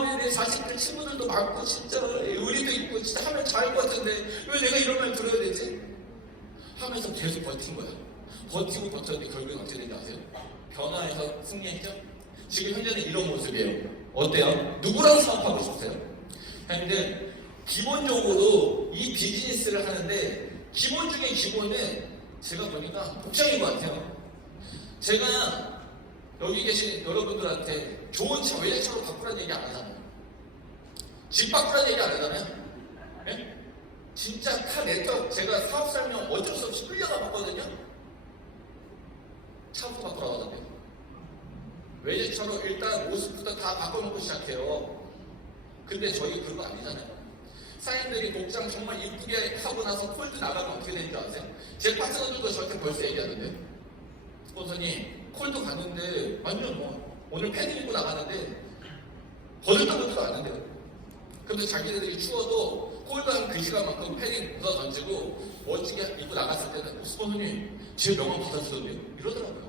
우리 내 자식들 친구들도 많고 진짜 의리도 있고 진짜 하면 잘할 것 같은데 왜 내가 이런 말 들어야 되지? 하면서 계속 버틴 거예요. 버티고 버텼는데 결국엔 어떻게 된지 아세요? 변화해서 승리했죠? 지금 현재는 이런 모습이에요. 어때요? 누구랑 사업하고 싶으세요? 근데 기본적으로 이 비즈니스를 하는데 기본 중에 기본은 제가 보니까 복장인 것 같아요. 제가 여기 계신 여러분들한테 좋은 차, 외제차로 바꾸라는 얘기 안 하잖아요. 집 바꾸라는 얘기 안 하잖아요. 네? 진짜 카 네트워크 제가 사업 살면 어쩔 수 없이 끌려가 봤거든요. 차부터 바꾸라고 하던데요. 외제차로 일단 모습부터 다 바꿔놓고 시작해요. 근데 저희 그런 거 아니잖아요. 사인들이 복장 정말 이쁘게 하고 나서 폴드 나가면 어떻게 되는지 아세요? 제 파트너들도 저한테 벌써 얘기하는데 스폰서님 콜도 갔는데 아니면 뭐 오늘 패딩 입고 나가는데 버들떠보지도 않는데요. 근데 자기네들이 추워도 콜도 한 그 시간만큼 패딩 벗어 던지고 멋지게 입고 나갔을 때는 스폰서님 제 명함 받아주던데요. 이러더라고요.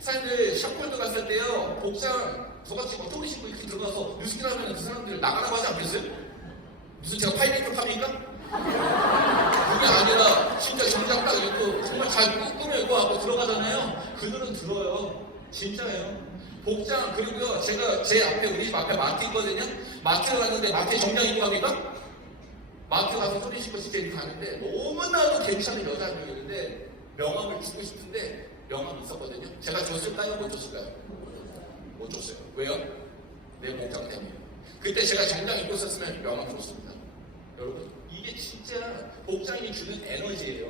사인들 샵콜드 갔을 때요 복장 저같이 막 쪼리 신고 이렇게 들어가서 뉴스킨 하면 그 사람들 나가라고 하지 않겠어요? 무슨 제가 파이메이크업 합니까? 그게 아니라 진짜 정장 딱 입고 정말 잘 꾸며입고 하고 들어가잖아요. 그들은 들어요. 진짜예요. 복장 그리고요 제가 제 앞에 우리 집 앞에 마트 있거든요. 마트에 갔는데 마트에 정장 입고 합니까? 마트 가서 소리 씻고 진짜 이렇게 가는데 너무나도 괜찮은 여자 한 명이 있는데 명함을 주고 싶은데 명함이 있었거든요. 제가 줬을까요? 못 줬을까요? 못 줬어요. 왜요? 내 복장 때문에. 그때 제가 정장 입고 있었으면 명함 줬습니다. 여러분, 이게 진짜 복장이 주는 에너지예요.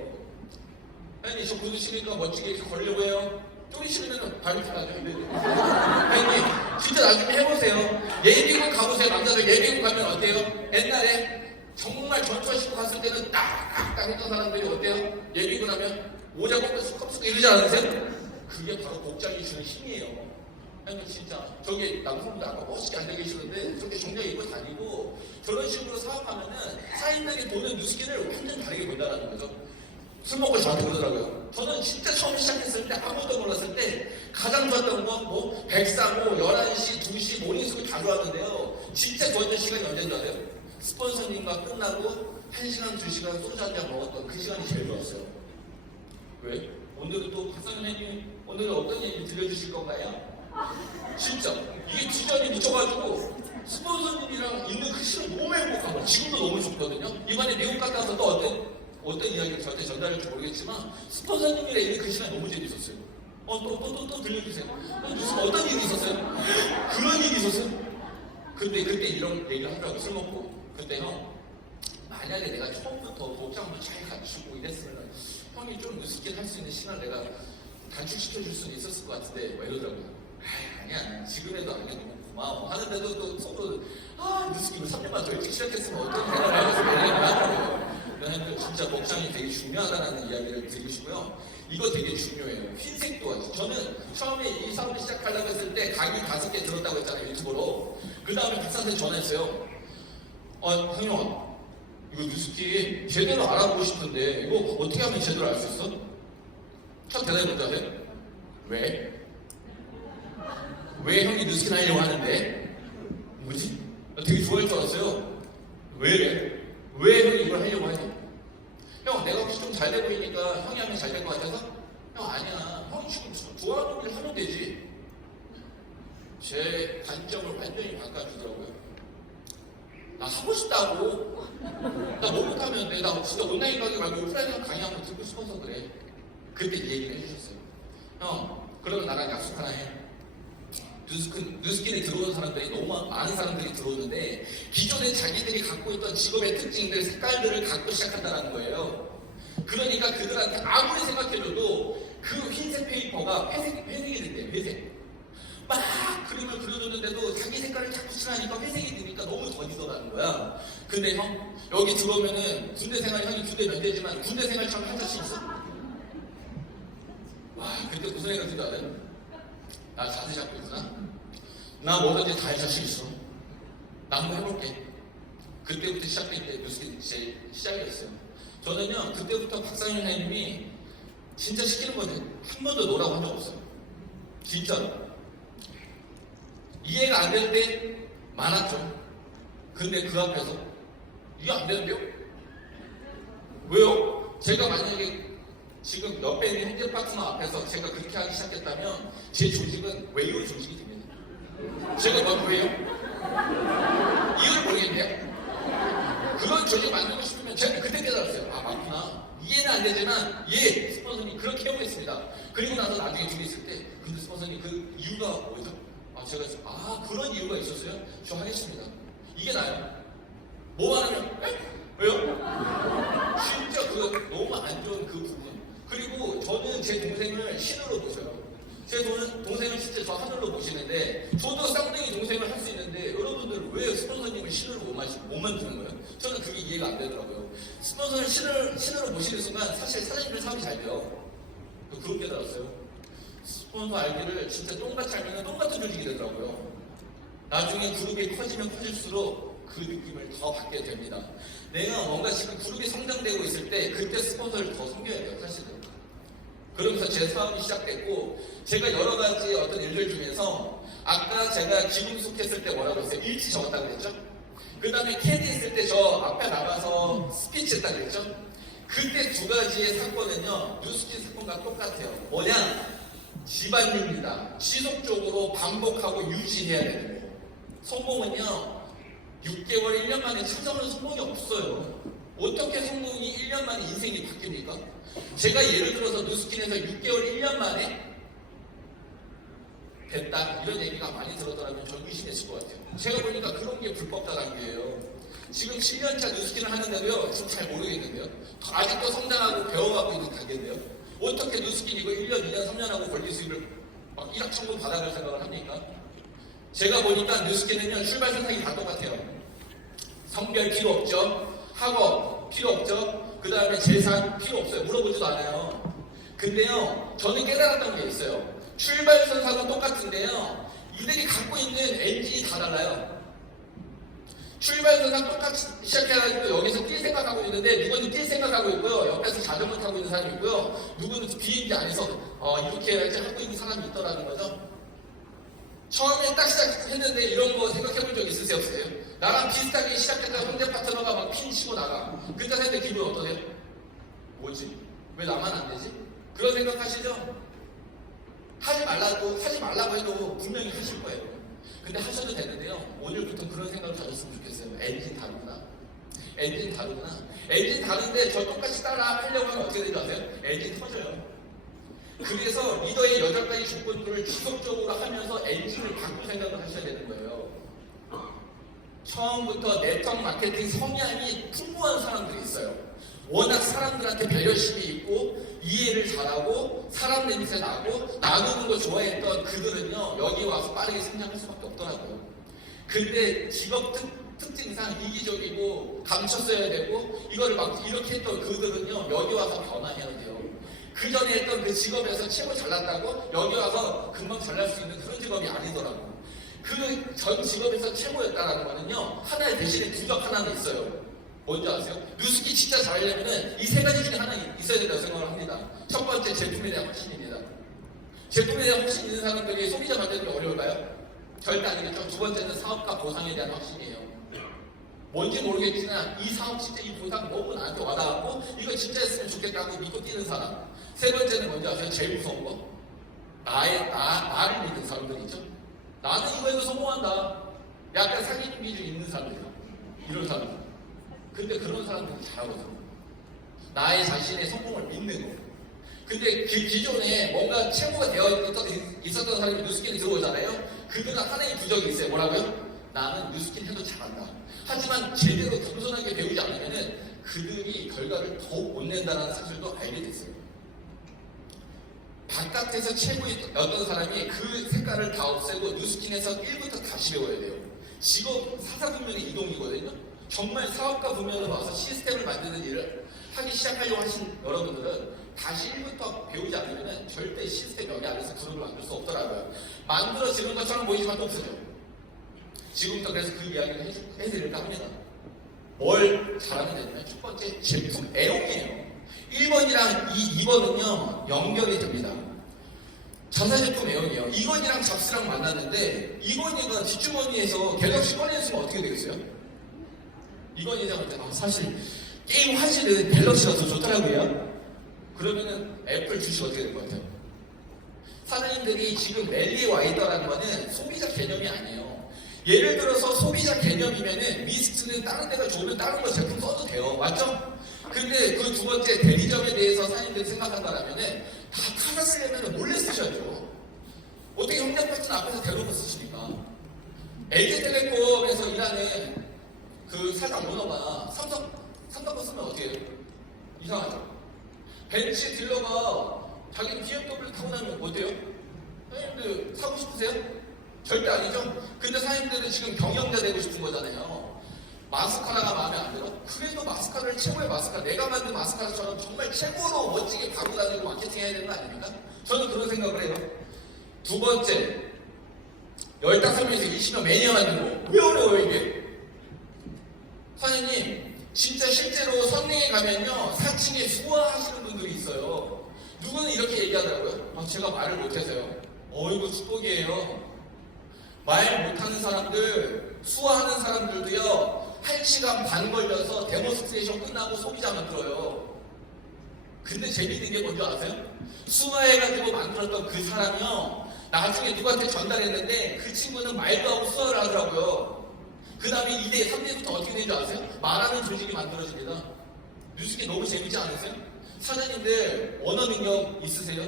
아니, 저 구두 신으니까 멋지게 이렇게 걸려고 해요. 쪼리 신으면 발밑에 나죠. 아니, 진짜 나중에 해보세요. 예비군 가보세요. 남자들 예비군 가면 어때요? 옛날에 정말 전투화 신고 갔을 때는 딱딱 했던 사람들이 어때요? 예비군 하면 모자 벗고 수컷수컷 이러지 않으세요? 그게 바로 복장이 주는 힘이에요. 아니, 진짜 저기 남성분들 아까 멋있게 앉아 계시는데 저렇게 정장 입고 다니고 저런 식으로 사업하면은 사인들이 보는 뉴스킨을 완전 다르게 본다는 거죠. 술 먹고 저한테 그러더라고요. 저는 진짜 처음 시작했을 때 아무것도 몰랐을 때 가장 좋았던 건 뭐 백사고 11시, 2시 모닝스쿨 다 좋았는데요. 진짜 좋았던 시간이 언제인 줄 아세요? 스폰서님과 끝나고 1시간, 2시간 소주 한잔 먹었던 그 시간이 제일 좋았어요. 왜? 오늘은 또 박사님 오늘은 어떤 얘기 들려주실 건가요? 진짜 이게 지전이 묻혀가지고 스폰서님이랑 있는 그 시간 너무 행복하고 지금도 너무 좋거든요. 이번에 미국 갔다 와서 또 어떤 이야기를 저한테 전달할지 모르겠지만 스폰서님이랑 있는 그 시간 너무 재밌었어요. 또 들려주세요. 무슨 어떤 일이 있었어요? 그런 일이 있었어요? 근데 그때 이런 얘기를 하더라고. 술 먹고 그때 형 만약에 내가 처음부터 복장도 잘 갖추고 이랬으면 형이 좀 느스게 할 수 있는 시간을 내가 단축시켜줄 수는 있었을 것 같은데 뭐 이러더라고요. 아니야 지금에도 아니야 너무 고마워 하는데도 또 속으로 느스기로 3년만 더 일찍 시작했으면 어떤 대답을 하면서 얘기를 하더라고요. 그러니까 진짜 복장이 되게 중요하다는 이야기를 드리시고요. 이거 되게 중요해요. 흰색도 저는 처음에 이 사업을 시작하려고 했을 때 강의 5개 들었다고 했잖아요. 유튜브로. 그 다음에 박사한테 전화했어요. 형님 이거 뉴스키 제대로 알아보고 싶은데 이거 어떻게 하면 제대로 알 수 있어? 첫 대답이 뭔지 아세요? 왜? 왜 형이 뉴스키 하려고 하는데? 뭐지? 되게 좋아할 줄 알았어요. 왜 형이 이걸 하려고 하냐? 형 내가 혹시 좀 잘 돼 보이니까 형이 하면 잘 될 것 같아서? 형 아니야. 형이 지금 좋아하는 일 하면 되지. 제 관점을 완전히 바꿔주더라고요. 나 하고 싶다고. 나 뭐 못하면 돼. 나 진짜 온라인 강의 말고 오프라인 강의 한번 듣고 싶어서 그래. 그때 이 얘기를 해주셨어요. 형 그러면 나랑 약속 하나 해. 뉴스킨에 들어오는 사람들이 너무 많은 사람들이 들어오는데 기존에 자기들이 갖고 있던 직업의 특징들, 색깔들을 갖고 시작한다는 거예요. 그러니까 그들한테 아무리 생각해줘도 그 흰색 페이퍼가 회색이 된대요. 회색. 막 그림을 그려줬는데도 자기 색깔을 자꾸 칠하니까 회색이 되니까 너무 더디더라는 거야. 근데 형 여기 들어오면은 군대 생활 형이 군대 면제지만 군대 생활처럼 할 자신 있어? 와 그때 무슨 생각이 들지 않아요? 나 자세 잡고 있구나. 나 뭐든지 다 할 자신 있어. 나 한번 해볼게. 그때부터 시작된 게 뉴스킨 제 시작이었어요. 저는요 그때부터 박상현 선생님이 진짜 시키는 거는 한 번도 노라고 한 적 없어요. 진짜로. 이해가 안 될 때 많았죠. 근데 그 앞에서 이해 안 되는데요? 왜요? 제가 만약에 지금 옆에 있는 현재 파트너 앞에서 제가 그렇게 하기 시작했다면 제 조직은 웨이로 조직이 됩니다. 제가 뭔 왜요? 이유를 모르겠네요. 그런 조직 만들고 싶으면 제가 그때 깨달았어요. 아 맞구나. 이해는 안 되지만 스폰서님 그렇게 해보겠습니다. 그리고 나서 나중에 둘이 있을 때 근데 스폰서님 그 이유가 뭐죠? 제가 그런 이유가 있었어요? 저 하겠습니다. 이게 나요. 뭐 하냐면 왜요? 진짜 그 너무 안 좋은 그 부분. 그리고 저는 제 동생을 신으로 보셔요. 제 동생을 진짜 저 하늘로 보시는데 저도 쌍둥이 동생을 할 수 있는데 여러분들 왜 스폰서님을 신으로 못 만드는 거예요? 저는 그게 이해가 안 되더라고요. 스폰서를 신으로 보시는 순간 사실 사장님들 사업이 잘 돼요. 그렇게 깨달았어요. 스폰서 알기를 진짜 똥같이 알면 똥같은 조직이 되더라고요. 나중에 그룹이 커지면 커질수록 그 느낌을 더 받게 됩니다. 내가 뭔가 지금 그룹이 성장되고 있을 때 그때 스폰서를 더 섬겨야 돼요, 사실은. 그러면서 제 사업이 시작됐고 제가 여러 가지 어떤 일들 중에서 아까 제가 기금숙했을 때 뭐라고 했어요? 일지 적었다고 그랬죠? 그 다음에 캐디 했을 때 저 앞에 나가서 스피치 했다고 그랬죠? 그때 두 가지의 사건은요 뉴스킨 사건과 똑같아요. 뭐냐? 집안일입니다. 지속적으로 반복하고 유지해야 되는 거예요. 성공은요 6개월, 1년 만에 찾아오는 성공이 없어요. 어떻게 성공이 1년 만에 인생이 바뀝니까? 제가 예를 들어서 누스킨에서 6개월, 1년 만에 됐다 이런 얘기가 많이 들었더라면 저는 의심했을 것 같아요. 제가 보니까 그런 게 불법 다단계예요. 지금 7년차 누스킨을 하는데도요, 지금 잘 모르겠는데요. 아직도 성장하고 배워가고 있는 단계인데요. 어떻게 누스킨 이거 1년, 2년, 3년 하고 권리 수입을 막 1억 천분 받아갈 생각을 합니까? 제가 보니까 누스킨은요, 출발 선상이 다 똑같아요. 성별 필요 없죠. 학업 필요 없죠. 그 다음에 재산 필요 없어요. 물어보지도 않아요. 근데요, 저는 깨달았던 게 있어요. 출발선상은 똑같은데요, 이들이 갖고 있는 엔진이 다 달라요. 출발선상 똑같이 시작해가지고 여기서 뛸 생각하고 있는데, 누구는 뛸 생각하고 있고요, 옆에서 자전거 타고 있는 사람이 있고요, 누구는 비행기 안에서 이렇게 해야지 하고 있는 사람이 있더라는 거죠. 처음에 딱 시작했는데 이런 거 생각해 본 적 있으세요? 없으세요? 나랑 비슷하게 시작했던 형제 파트너가 막 핀 치고 나가. 그때 생각에 기분 어떠세요? 뭐지? 왜 나만 안 되지? 그런 생각 하시죠? 하지 말라고 해도 분명히 하실 거예요. 근데 하셔도 되는데요, 오늘부터 그런 생각을 가졌으면 좋겠어요. 엔진 다르구나. 엔진 다른데 저 똑같이 따라 하려고 하면 어떻게 되지 아세요? 엔진 터져요. 그래서 리더의 8가지 조건들을 지속적으로 하면서 엔진을 바꿀 생각을 하셔야 되는 거예요. 처음부터 네트워크 마케팅 성향이 풍부한 사람들이 있어요. 워낙 사람들한테 배려심이 있고 이해를 잘하고 사람 냄새 나고 나누는 거 좋아했던 그들은요, 여기 와서 빠르게 성장할 수밖에 없더라고요. 근데 직업 특징상 이기적이고 감췄어야 되고 이거를 막 이렇게 했던 그들은요, 여기 와서 변화해야 돼요. 그 전에 했던 그 직업에서 최고 잘났다고 여기 와서 금방 잘날 수 있는 그런 직업이 아니더라고요. 그 전 직업에서 최고였다는 거는요, 하나의 대신에 두적 하나는 있어요. 뭔지 아세요? 누스킨 진짜 잘하려면 이 3가지 중에 하나 있어야 된다고 생각을 합니다. 첫 번째, 제품에 대한 확신입니다. 제품에 대한 확신 있는 사람들이 소비자 만드는 게 어려울까요? 절대 아니겠죠. 두 번째는 사업과 보상에 대한 확신이에요. 뭔지 모르겠지만 이 사업 진짜 이 보상 너무 나한테 와닿았고 이거 진짜 했으면 좋겠다고 믿고 뛰는 사람. 세 번째는 뭔지 아세요? 제일 무서운 거? 나를 믿는 사람들 있죠? 나는 이거에서 성공한다. 약간 사기꾼 기질 있는 사람들이야. 이런 사람들. 근데 그런 사람들이 잘하거든요. 나의 자신의 성공을 믿는 거. 근데 그 기존에 뭔가 최고가 되어 있었던 사람이 누스킨에 들어오잖아요. 그들은 하나의 부적이 있어요. 뭐라고요? 나는 누스킨 해도 잘한다. 하지만 제대로 겸손하게 배우지 않으면 그들이 결과를 더욱 못 낸다는 사실도 알게 됐어요. 바깥에서 최고였던 사람이 그 색깔을 다 없애고 누스킨에서 1부터 다시 배워야 돼요. 직업 사사분명의 이동이거든요. 정말 사업가 분면으로 와서 시스템을 만드는 일을 하기 시작하려고 하신 여러분들은 다시 1부터 배우지 않으면 절대 시스템 여기 안에서 그룹을 만들 수 없더라고요. 만들어지는 것처럼 보이지만 또 없어져. 지금부터 그래서 그 이야기를 해드릴까 합니다. 뭘 잘하면 되냐면 첫 번째, 제품 애용이에요. 1번이랑 2번은요 연결이 됩니다. 자사제품 애용이에요. 이건이랑 잡스랑 만났는데 이건이가 뒷주머니에서 갤럭시 꺼내있으면 어떻게 되겠어요? 이건이장한테 사실 게임 화질은 갤럭시가 더 좋더라고요. 그러면은 애플 주식 어떻게 될 것 같아요? 사장님들이 지금 랠리에 와 있다는 거는 소비자 개념이 아니에요. 예를 들어서 소비자 개념이면은 미스트는 다른 데가 좋으면 다른 거 제품 써도 돼요. 맞죠? 근데 그 두 번째 대리점에 대해서 사장님들이 생각한다면은 다 타사 쓰려면 몰래 쓰셔야죠. 어떻게 형제 파트너 앞에서 대놓고 쓰십니까? LG텔레콤에서 일하는 그 사장 오너가 삼성 거 쓰면 어떻게 해요? 이상하죠? 벤츠 딜러가 자기는 BMW 타고 다니면 어때요? 사장님들 사고 싶으세요? 절대 아니죠? 근데 사장님들은 지금 경영자 되고 싶은 거잖아요. 마스카라가 마음에 안 들어? 그래도 마스카라를 최고의 마스카라, 내가 만든 마스카라처럼 정말 최고로 멋지게 가고 다니고 마케팅 해야 되는 거 아닙니까? 저는 그런 생각을 해요. 두 번째, 15명에서 20명 매니아 만드는 거. 왜 어려워요 이게? 사장님, 진짜 실제로 선릉에 가면요 4층에 수화하시는 분들이 있어요. 누구는 이렇게 얘기하더라고요. 제가 말을 못해서요. 이거 축복이에요. 말 못하는 사람들, 수화하는 사람들도요 1시간 반 걸려서 데모스트레이션 끝나고 소비자 만들어요. 근데 재밌는 게 뭔지 아세요? 수화해가지고 만들었던 그 사람이요 나중에 누구한테 전달했는데 그 친구는 말도 하고 수화를 하더라고요. 그 다음에 2대, 3대부터 어떻게 되는지 아세요? 말하는 조직이 만들어집니다. 뉴스기 너무 재밌지 않으세요? 사장님들 언어 능력 있으세요?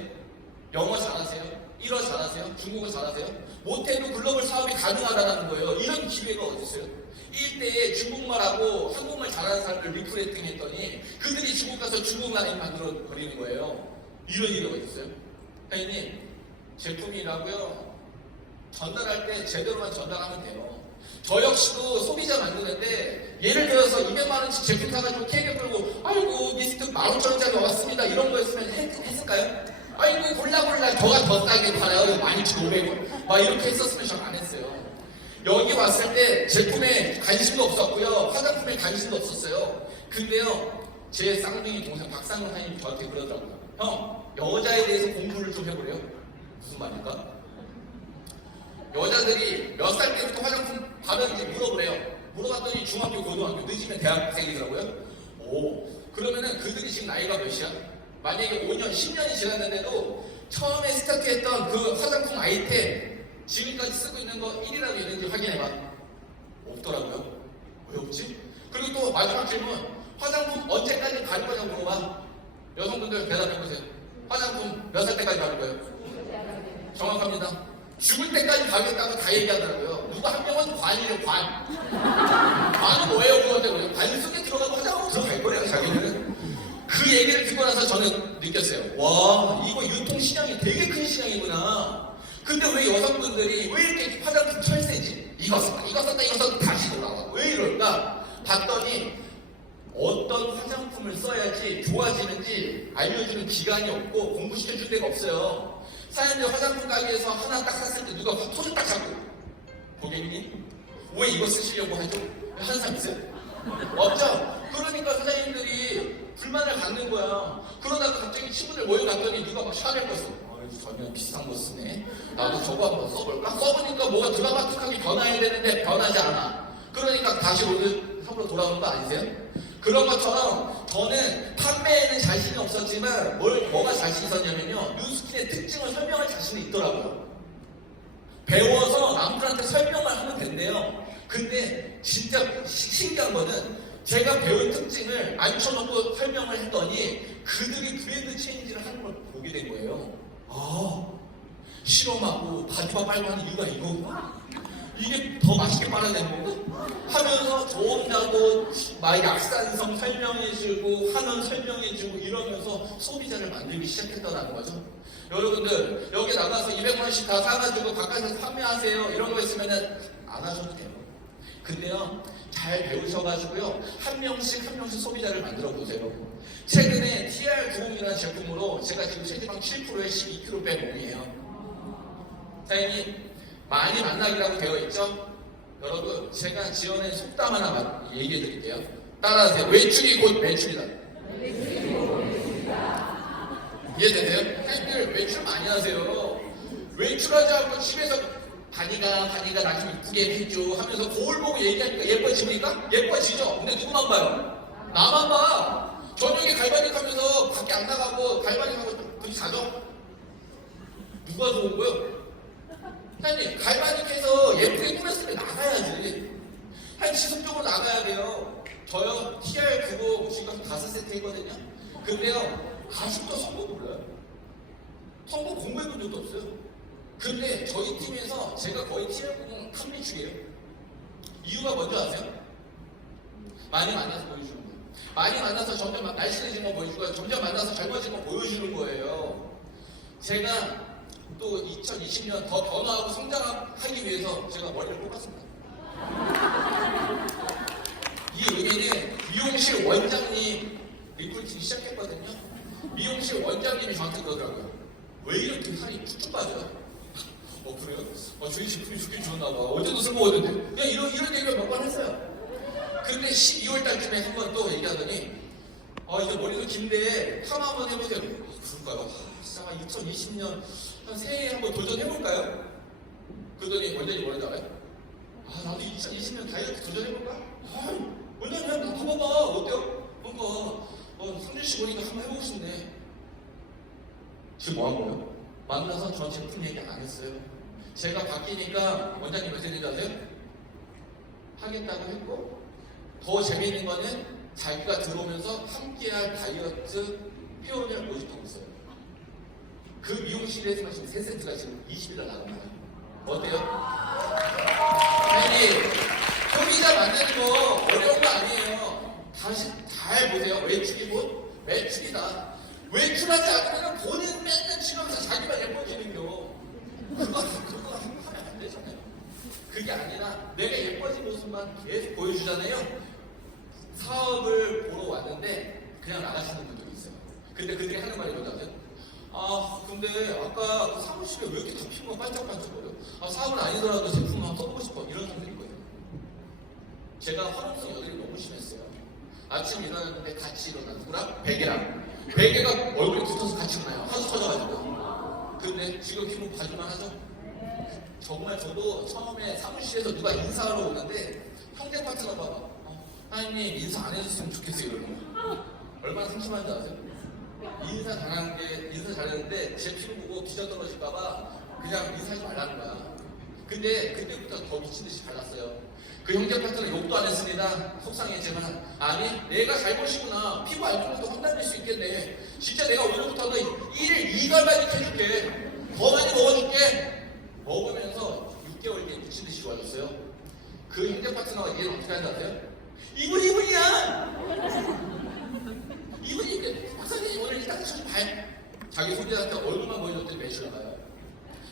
영어 잘하세요? 일어 잘하세요? 중국어 잘하세요? 못해도 글로벌 사업이 가능하다는 거예요. 이런 기회가 어디 있어요? 일대에 중국말하고 한국말 잘하는 사람들 리크루팅 했더니 그들이 중국 가서 중국 라인 만들어 버리는 거예요. 이런 일이 어디 있어요? 사장님, 제품이라고요. 전달할 때 제대로만 전달하면 돼요. 저 역시도 소비자 만드는데 예를 들어서 200만원치 제품 사가지고 케이크 끌고 아이고 미스트 15,000원짜리 왔습니다 이런 거였으면 했을까요? 아이고 골라 저가 더 싸게 팔아요 12,500원 막 이렇게 했었으면 전 안 했어요. 여기 왔을 때 제품에 관심도 없었고요, 화장품에 관심도 없었어요. 근데요, 제 쌍둥이 동생 박상훈 사장님이 저한테 그러더라고요. 형, 여자에 대해서 공부를 좀 해보래요. 무슨 말일까? 여자들이 몇 살 때부터 화장품 바르는지 물어보래요. 물어봤더니 중학교, 고등학교, 늦으면 대학생이더라고요. 오, 그러면은 그들이 지금 나이가 몇이야? 만약에 5년, 10년이 지났는데도 처음에 스타트했던 그 화장품 아이템 지금까지 쓰고 있는 거 1이라도 있는지 확인해봐. 없더라고요. 왜 없지? 그리고 또 마지막 질문, 화장품 언제까지 바를 거냐고 물어봐. 여성분들 대답해보세요. 화장품 몇 살 때까지 바를 거예요? 정확합니다. 죽을 때까지 바르겠다고 다 얘기하더라고요. 누가 한 명은 관이에요, 관. 관은 뭐예요, 그건데? 관 속에 들어가고 화장품 들어갈 거예요, 자기는. 그 얘기를 듣고 나서 저는 느꼈어요. 와, 이거 유통시장이 되게 큰 시장이구나. 근데 왜 여성분들이 왜 이렇게 화장품 철새지? 이거 썼다 다시 돌아와. 왜 이럴까? 봤더니 어떤 화장품을 써야지 좋아지는지 알려주는 기관이 없고 공부시켜줄 데가 없어요. 사장님들 화장품 가게에서 하나 딱 샀을 때 누가 손을 딱 잡고 고객님 왜 이거 쓰시려고 하죠? 하는 사람 있어요? 없죠? 그러니까 사장님들이 불만을 갖는 거야. 그러다가 갑자기 친구들 모여갔더니 누가 막 샤넬 거 써. 전혀 비슷한 거 쓰네. 나도 저거 한번 써볼까? 써보니까 뭐가 드라마틱하게 변화해야 되는데 변하지 않아. 그러니까 다시 오늘 삽으로 돌아오는 거 아니세요? 그런 것처럼 저는 판매에는 자신이 없었지만 뭐가 자신 있었냐면요, 뉴스킨의 특징을 설명할 자신이 있더라고요. 배워서 남들한테 설명을 하면 된대요. 근데 진짜 신기한 거는 제가 배운 특징을 앉혀놓고 설명을 했더니 그들이 브랜드 체인지를 하는 걸 보게 된 거예요. 아, 실험하고 바디바 빨고 하는 이유가 이거구나. 이게 더 맛있게 빨아내는 거고 하면서 좋은다고 막 약산성 설명해주고 한원 설명해주고 이러면서 소비자를 만들기 시작했다는 거죠. 여러분들 여기 나가서 200만원씩 다 사가지고 가까이서 판매하세요 이런 거 있으면은 안 하셔도 돼요. 근데요, 잘 배우셔가지고요, 한 명씩 소비자를 만들어 보세요. 최근에 TR90이라는 제품으로 제가 지금 체지방 7%에 12kg 뺀 몸이에요. 사장님, 많이 만나기라고 되어 있죠? 여러분, 제가 지어낸 속담 하나 얘기해 드릴게요. 따라하세요. 외출이 곧 매출이다. 이해되세요? 사장님들 외출 많이 하세요. 외출하지 않고 집에서 바니가 나 좀 이쁘게 해줘 하면서 거울 보고 얘기하니까 예뻐집니까? 예뻐지죠? 근데 누구만 봐요? 나만 봐. 저녁에 갈바닉 하면서 밖에 안 나가고 갈바닉 하고 둘이 자죠? 누가 좋은 거예요? 사장님, 갈바닉해서 예쁘게 꾸몄으면 나가야지. 한 지속적으로 나가야 돼요. 저요, TR9 지금 5세트 있거든요. 근데요, 아직도 선거 몰라요. 선거 공부해본 적도 없어요. 근데 저희 팀에서 제가 거의 TR9 탑리축이에요. 이유가 뭔지 아세요? 많이 만나서 보여주는 거예요. 많이 만나서 점점 날씬해진 거 보여주고 점점 만나서 젊어진 거 보여주는 거예요. 제가 또 2020년 더 변화하고 성장하기 위해서 제가 머리를 뽑았습니다. 이 의미는 미용실 원장님 리크루팅 시작했거든요. 미용실 원장님이 저한테 그러더라고요. 왜 이렇게 살이 쭉쭉 빠져요? 그래요? 저희 제품이 좋긴 좋나 봐. 어제도 술 먹었는데. 그냥 이런 얘기를 몇 번 했어요. 근데 12월 달쯤에 한 번 또 얘기하더니, 이제 머리도 긴데, 파마 한번 해보세요. 그럴까요? 진짜 2020년, 한 새해에 한번 도전해볼까요? 그러더니 원장님 뭐라고 알아요? 나도 2020년 다이어트 도전해볼까? 원장님 한번 봐봐봐. 어때요? 뭔가, 상준씨 보니까 한번 해보고 싶네. 지금 뭐 한 거예요? 만나서 전 제품 얘기 안 했어요. 제가 바뀌니까 원장님 어떻게 된지 아세요? 하겠다고 했고, 더 재미있는 거는 자기가 들어오면서 함께할 다이어트 회원을 모집하고 있어요. 그 미용실에서만 지금 3세트가 지금 20일 날 나갑니다. 어때요? 아니, 소비자 만드는 거 어려운 거 아니에요. 다시 잘 보세요. 외출이 곧 매출이다. 외출하지 않으면 본인 맨날 치면서 자기만 예뻐지는겨. 그거 하면 안 되잖아요. 그게 아니라 내가 예뻐진 모습만 계속 보여주잖아요. 사업을 보러 왔는데 그냥 나가시는 분들이 있어요. 근데 그들이 하는 말이 뭐냐면, 근데 아까 그 사무실에 왜 이렇게 다 피부가 반짝반짝거려? 사업은 아니더라도 제품 한번 써보고 싶어. 이런 분들이 거예요. 제가 화장성 여드름이 너무 심했어요. 아침 일어났는데 같이 일어난 누구랑? 베개가 얼굴에 붙어서 같이 일어나요. 하수 터져가지고. 근데 지금 피부 봐줄만 하죠? 정말 저도 처음에 사무실에서 누가 인사하러 오는데 형제 파트너가 사장님 인사 안 해줬으면 좋겠어요 이러는 거. 얼마나 상심한지 아세요? 인사 잘했는데 제 피부 보고 기저 떨어질까봐 그냥 인사하지 말라는 거야. 근데 그때부터 더 미친듯이 발랐어요. 그 형제 파트너 욕도 안 했습니다. 속상했지만 아니 내가 잘못이구나. 피부 안 좋은 것도 혼날릴 수 있겠네. 진짜 내가 오늘부터는 2개월만 지켜줄게. 더 많이 먹어줄게. 먹으면서 6개월 뒤에 미친듯이 좋아졌어요. 그 형제 파트너가 얘는 어떻게 하는지 아세요? 이분이야! 이분이 박사님 오늘 일단 좀 봐요. 자기 소비자한테 얼굴만 보여줬더니 매출 나가요.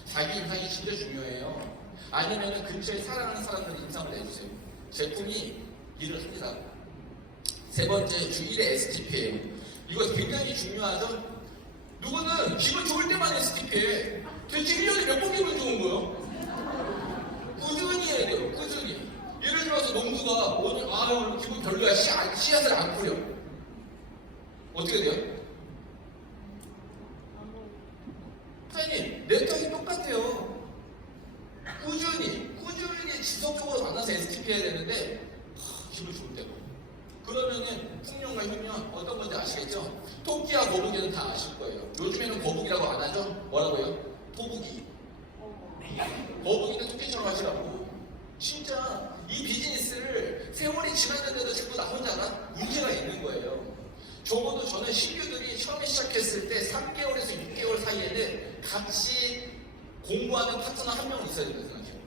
자기 인상이 진짜 중요해요. 아니면 근처에 사랑하는 사람들 인상을 내주세요. 제품이 일을 합니다. 세 번째 주 1의 STP예요. 이거 굉장히 중요하죠? 누구는 기분 좋을 때만 STP해. 대체 1년에 몇 번 기분 좋은 거예요? 꾸준히 해야 돼요. 꾸준히. 예를 들어서 농부가 오늘 기분 별로야. 씨앗을 안 뿌려. 어떻게 돼요? 사장님 내 떡이 똑같아요. 꾸준히 지속적으로 만나서 STP 해야 되는데 기분 좋을 때고. 그러면은 풍년과 흉년 어떤 건지 아시겠죠? 토끼와 거북이는 다 아실 거예요. 요즘에는 거북이라고 안 하죠? 뭐라고요? 토북이. 거북이는 토끼처럼 하시라고. 진짜 이 비즈니스를 세월이 지났는데도 자꾸 나 혼자가 문제가 있는 거예요. 적어도 저는 신규들이 처음에 시작했을 때 3개월에서 6개월 사이에는 같이 공부하는 파트너 한 명은 있어야 된다고 생각해요.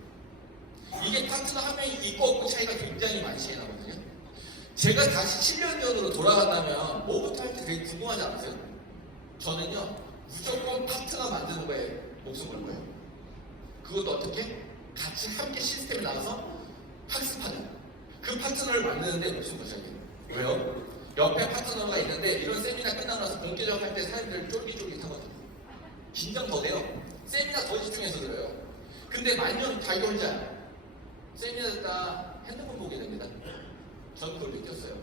이게 파트너 한 명이 있고 없고 차이가 굉장히 많이 나거든요. 제가 다시 7년 전으로 돌아간다면 뭐부터 할 때 되게 궁금하지 않으세요? 저는요 무조건 파트너 만드는 거에 목숨 걸 거예요. 그것도 어떻게? 같이 함께 시스템에 나가서 학습하는 그 파트너를 만드는데 목숨 거셔야 돼요. 왜요? 옆에 파트너가 있는데 이런 세미나 끝나고 나서 본격적 할 때 사람들 쫄깃쫄깃하거든요. 긴장 더 돼요. 세미나 더 집중해서 들어요. 근데 만년 자기 혼자 세미나 듣다 핸드폰 보게 됩니다. 전 그걸 느꼈어요.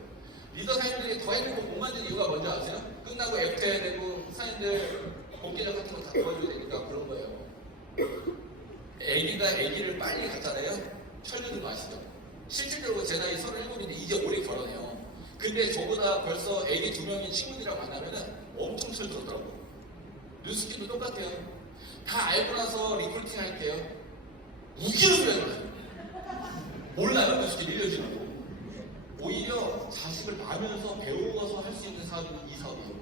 리더 사장님들이 더 핸드폰 못 만드는 이유가 뭔지 아세요? 끝나고 애프터 해야 되고 사장님들 본격적 같은 거 다 도와줘야 되니까 그런 거예요. 애기를 빨리 갖잖아요. 철들도 아시죠? 실질적으로 제 나이 37인데 이제 올해 결혼해요. 근데 저보다 벌써 애기 2명인 친구들이랑 만나면은 엄청 철들었더라고. 뉴스키도 똑같아요. 다 알고 나서 리크루팅 할게요. 웃기는 소리 하지 마세요. 몰라요, 뉴스키 밀려주는 거. 오히려 자식을 봐면서 배우고서 할 수 있는 사업이 이 사업이에요.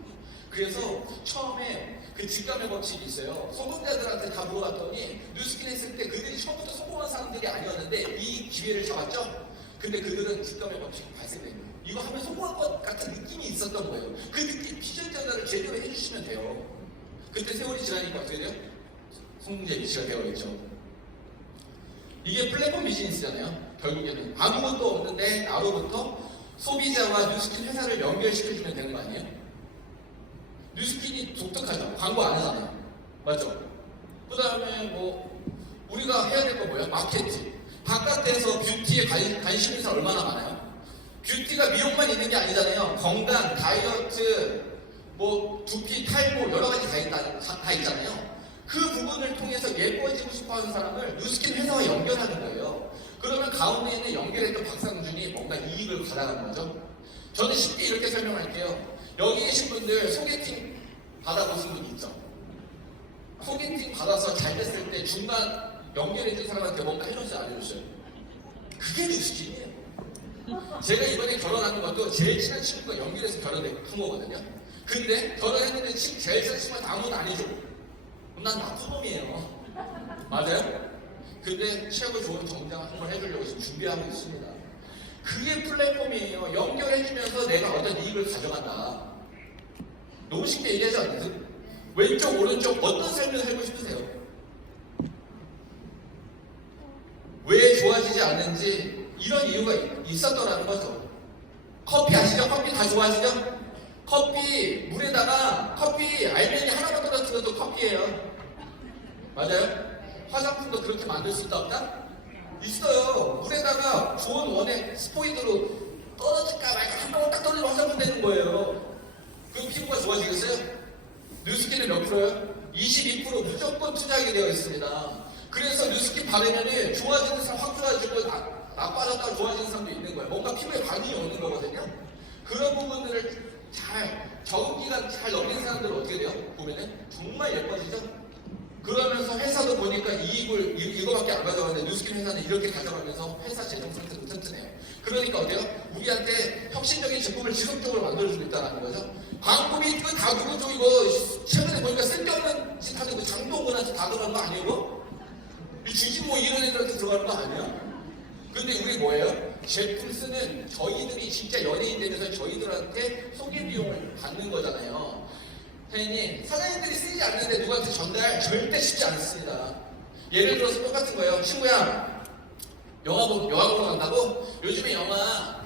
그래서 처음에 그 직감의 법칙이 있어요. 성공자들한테 다 물어봤더니 뉴스킨 했을 때 그들이 처음부터 성공한 사람들이 아니었는데 이 기회를 잡았죠. 근데 그들은 직감의 법칙이 발생된 거예요. 이거 하면 성공할 것 같은 느낌이 있었던 거예요. 그 느낌 비전 전달을 제대로 해주시면 돼요. 그때 세월이 지나니까 어떻게 돼요? 성공자의 위치가 되어있죠. 이게 플랫폼 비즈니스잖아요. 결국에는 아무것도 없는데 나로부터 소비자와 뉴스킨 회사를 연결시켜주면 되는 거 아니에요? 뉴스킨이 독특하죠. 광고 안 하잖아요. 맞죠? 그 다음에 우리가 해야 될 거 뭐예요? 마케팅. 바깥에서 뷰티에 관심 있는 사람 얼마나 많아요? 뷰티가 미용만 있는 게 아니잖아요. 건강, 다이어트, 두피, 탈모 여러 가지 다 있잖아요. 그 부분을 통해서 예뻐지고 싶어하는 사람을 뉴스킨 회사와 연결하는 거예요. 그러면 가운데 있는 연결했던 박상준이 뭔가 이익을 가져가는 거죠. 저는 쉽게 이렇게 설명할게요. 여기 계신 분들 소개팅 받아보신 분 있죠? 소개팅 받아서 잘 됐을 때 중간 연결해준 사람한테 뭔가 해줬어요, 안 해줬어요? 그게 뉴스킨이에요. 제가 이번에 결혼하는 것도 제일 친한 친구가 연결해서 결혼한 거거든요. 근데 결혼했는데 제일 친한 친구가 아무도 아니죠. 그럼 난 나쁜 놈이에요. 맞아요? 근데 최고 좋은 정장 한번 해주려고 지금 준비하고 있습니다. 그게 플랫폼이에요. 연결해주면서 내가 어떤 이익을 가져간다. 너무 쉽게 얘기하지 않나요? 왼쪽 오른쪽 어떤 삶을 살고 싶으세요? 왜 좋아지지 않는지 이런 이유가 있었더라는 거죠. 커피 아시죠? 커피 다 좋아하시죠? 커피 물에다가 커피 알맹이 하나만 떨어뜨려도 커피예요. 맞아요? 화장품도 그렇게 만들 수 있다 없다? 있어요. 물에다가 좋은 원액 스포이드로 떨어질까 말까 한 방울 딱 떨리면 화장품 되는 거예요. 그럼 피부가 좋아지겠어요? 뉴스킨은 몇 프로요? 22% 무조건 투자하게 되어 있습니다. 그래서 뉴스킨 바르면 좋아지는 사람 확 좋아지고 나빠졌다가 좋아지는 사람도 있는 거예요. 뭔가 피부에 반응이 오는 거거든요. 그런 부분들을 적응 기간 잘 넘긴 사람들은 어떻게 돼요? 보면은 정말 예뻐지죠? 그러면서 회사도 보니까 이익을 이거밖에 안 가져가는데 뉴스킨 회사는 이렇게 가져가면서 회사 재정 상태도 튼튼해요. 그러니까 어때요? 우리한테 혁신적인 제품을 지속적으로 만들어주고 있다는 거죠. 광고비 다 누구죠? 이거 최근에 보니까 쓸데없는 짓 하는 거 장동건한테 다 들어간 거 아니에요? 이 주진모 이런 애들한테 들어가는 거 아니야? 근데 우리 뭐예요? 제품 쓰는 저희들이 진짜 연예인 되면서 저희들한테 소개 비용을 받는 거잖아요. 선생님, 사장님들이 쓰지 않는데 누구한테 전달 절대 쉽지 않습니다. 예를 들어서 똑같은 거예요. 친구야, 영화 보러 간다고? 요즘에 영화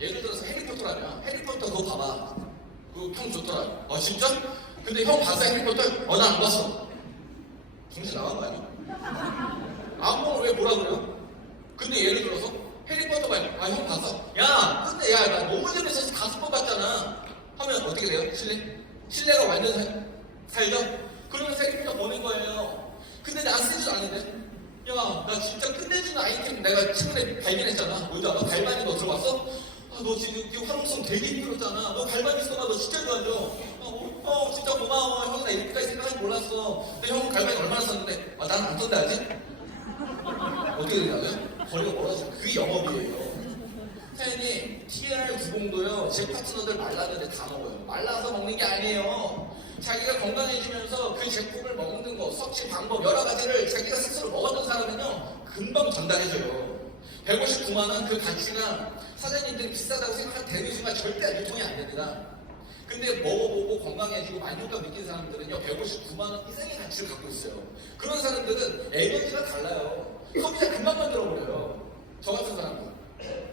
예를 들어서 해리포터라면 해리포터 그거 봐봐. 그거 평 좋더라. 진짜? 근데 형 봤어 해리포터? 나 안 봤어. 정신 나간 거 아니야? 안 보면 왜 뭐라 그래요? 근데 예를 들어서 해리포터 봐요. 형 봤어. 야, 근데 나 너무 재밌어서 5번 봤잖아. 하면 어떻게 돼요? 신뢰가 완전 살죠? 그러면서 해리포터 보는 거예요. 근데 난 쓰지도 않는데? 야, 나 진짜 끝내주는 아이템 내가 최근에 발견했잖아. 뭔지 알아? 발만이 너 들어봤어? 너 지금 활용성 되게 힘들었잖아. 너 발만 있어봐. 너 진짜 좋아져. 진짜 고마워. 형, 나 이렇게까지 생각할 줄 몰랐어. 근데 형 발만이 얼마나 썼는데? 나는 안 썼는데 아직? 어떻게 되냐면? 거리가 멀어져. 그게 영업이에요. 사연이 TR90도요. 제 파트너들 말랐는데 다 먹어요. 말라서 먹는 게 아니에요. 자기가 건강해지면서 그 제품을 먹는 거, 섭취 방법 여러 가지를 자기가 스스로 먹었던 사람은요 금방 전달해줘요. 159만원 그 가치가 사장님들이 비싸다고 생각되는 순간 절대 유통이 안 됩니다. 근데 먹어보고 건강해지고 만족감 느낀 사람들은요 159만원 이상의 가치를 갖고 있어요. 그런 사람들은 에너지가 달라요. 소비자 금방 만들어버려요. 저 같은 사람은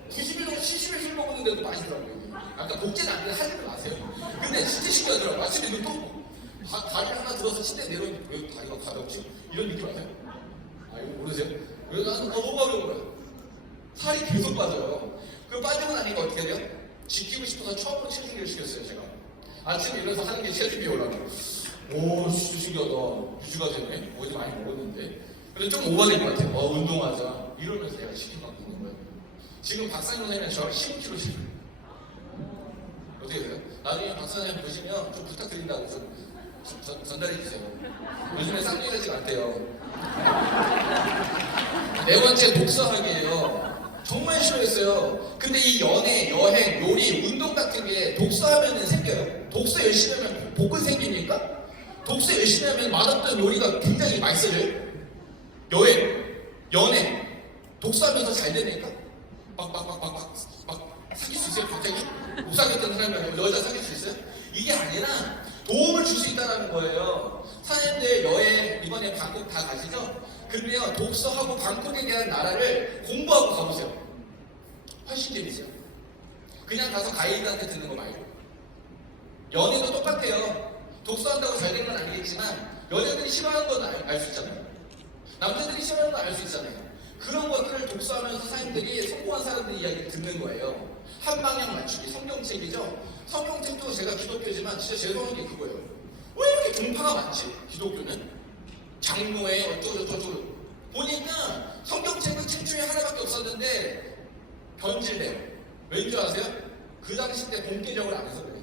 90일, 70일 술 먹었는데도 맛있더라고요. 아까 복제는 안 돼, 하지 마세요. 근데 진짜 신기하더라고요. 아침에 이거 또 다리를 하나 들어서 침대 내려오니까 왜 다리가 가볍지? 이런 느낌 아세요? 이거 모르세요? 그래서 나는 너무 가벼워요. 살이 계속 빠져요. 그 빠지고 나니까 어떻게 돼요? 지키고 싶어서 처음으로 체중계를 시켰어요, 제가. 아침에 일어나서 하는 게 체중계 올라가. 오, 진짜 신기하다. 유지가 되네. 어제 많이 먹었는데. 근데 좀 오버된 것 같아요. 운동하자. 이러면서 제가 시켜갖고 있는 거예요. 지금 박사님 선생님은 저랑 15kg씩. 어떻게 돼요? 나중에 박사님 보시면 좀 부탁드린다고 좀 전달해 주세요. 요즘에 쌍둥이가 않대요. 네 번째 독서하기예요. 정말 싫어했어요. 근데 이 연애, 여행, 요리, 운동 같은 게 독서하면 생겨요. 독서 열심히 하면 복근 생기니까? 독서 열심히 하면 맛없던 요리가 굉장히 맛있어져요. 여행, 연애, 독서하면서 잘 되니까? 막 사귈 수 있어요? 갑자기? 못 사귀었던 사람이 여자 사귈 수 있어요? 이게 아니라 도움을 줄 수 있다는 거예요. 사장님들 여행 이번에 방콕 다 가시죠? 근데요 독서하고 방콕에 대한 나라를 공부하고 가보세요. 훨씬 재밌어요. 그냥 가서 가이드한테 듣는 거 말고. 연애도 똑같아요. 독서한다고 잘 된 건 아니겠지만 여자들이 싫어하는 건 알 수 있잖아요. 남자들이 싫어하는 건 알 수 있잖아요. 그런 것들을 독서하면서 사람들이 성공한 사람들 이야기를 듣는 거예요. 한 방향 맞추기, 성경책이죠. 성경책도 제가 기독교지만 진짜 죄송한 게 그거예요. 왜 이렇게 종파가 많지? 기독교는 장로회 어쩌고저쩌고 보니까 성경책은 책 중에 하나밖에 없었는데 변질돼요. 왠지 아세요? 그 당시 때 공개적을 안 해서 그래요.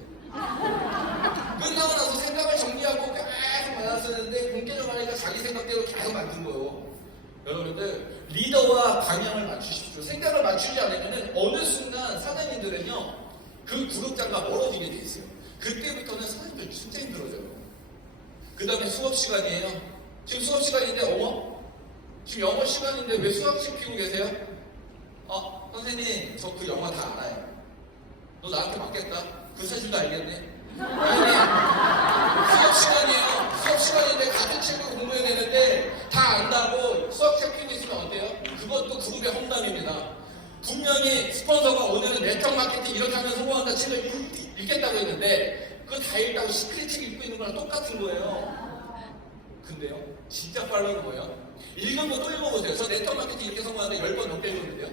끝나고 나서 생각을 정리하고 계속 만났었는데 공개적 하니까 자기 생각대로 계속 만든 거예요. 여러분들 리더와 방향을 맞추십시오. 생각을 맞추지 않으면 어느 순간 사장님들은요, 그 구독자가 멀어지게 돼 있어요. 그때부터는 사장님들 진짜 힘들어져요. 그 다음에 수업 시간이에요. 지금 수업 시간인데, 지금 영어 시간인데 왜 수학 시키고 계세요? 선생님, 저 그 영어 다 알아요. 너 나한테 맞겠다? 그 사실도 알겠네. 수업 시간이에요. 수업 시간인데 같은 책을 공부해야 되는데 다 안다고 수학 시키고 있으면 어때요? 그것도 그룹의 험담입니다. 분명히 스폰서가 오늘은 네트워크 마케팅 이렇게 하면 성공한다 책을 읽겠다고 했는데 그거 다 읽다고 시크릿 책 읽고 있는 거랑 똑같은 거예요. 근데요, 진짜 팔로우는 뭐예요? 읽은 거 또 읽어보세요. 저 네트워크 마케팅 이렇게 성공하는데 10번 넘게 읽었는데요.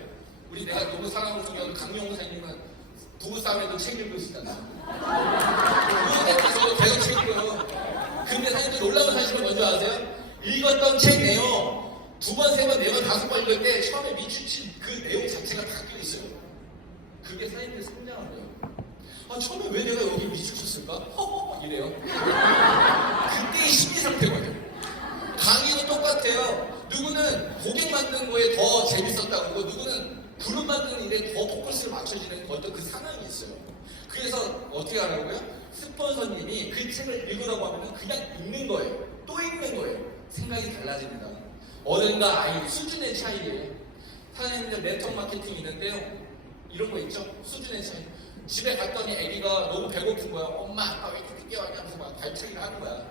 우리 내가 너무 사랑하고 존경하는 강용호 선생님은 부부싸움에도 책 읽고 있었잖아. 부부싸움에서 계속 책 읽어요. 근데 사실 놀라운 사실은 뭔지 아세요? 읽었던 책 내용 두 번, 세 번, 네 번, 다섯 번 읽을 때 처음에 미치친 그 내용 자체가 바뀌어 있어요. 그게 사람들이 성장한 거예요. 처음에 왜 내가 여기 미치쳤을까? 허허 이래요. 그때의 심리 상태거든요. 강의도 똑같아요. 누구는 고객 만드는 거에 더 재밌었다고 하고 누구는 그룹 만드는 일에 더 포커스를 맞춰지는 어떤 그 상황이 있어요. 그래서 어떻게 하라고요? 스폰서님이 그 책을 읽으라고 하면 그냥 읽는 거예요. 또 읽는 거예요. 생각이 달라집니다. 어른과 아이 수준의 차이예요. 사장님들 네트워크 마케팅이 있는데요. 이런 거 있죠? 수준의 차이. 집에 갔더니 애기가 너무 배고픈 거야. 엄마, 아빠 왜 이렇게 늦게 왔냐면서 막 발차기를 하는 거야.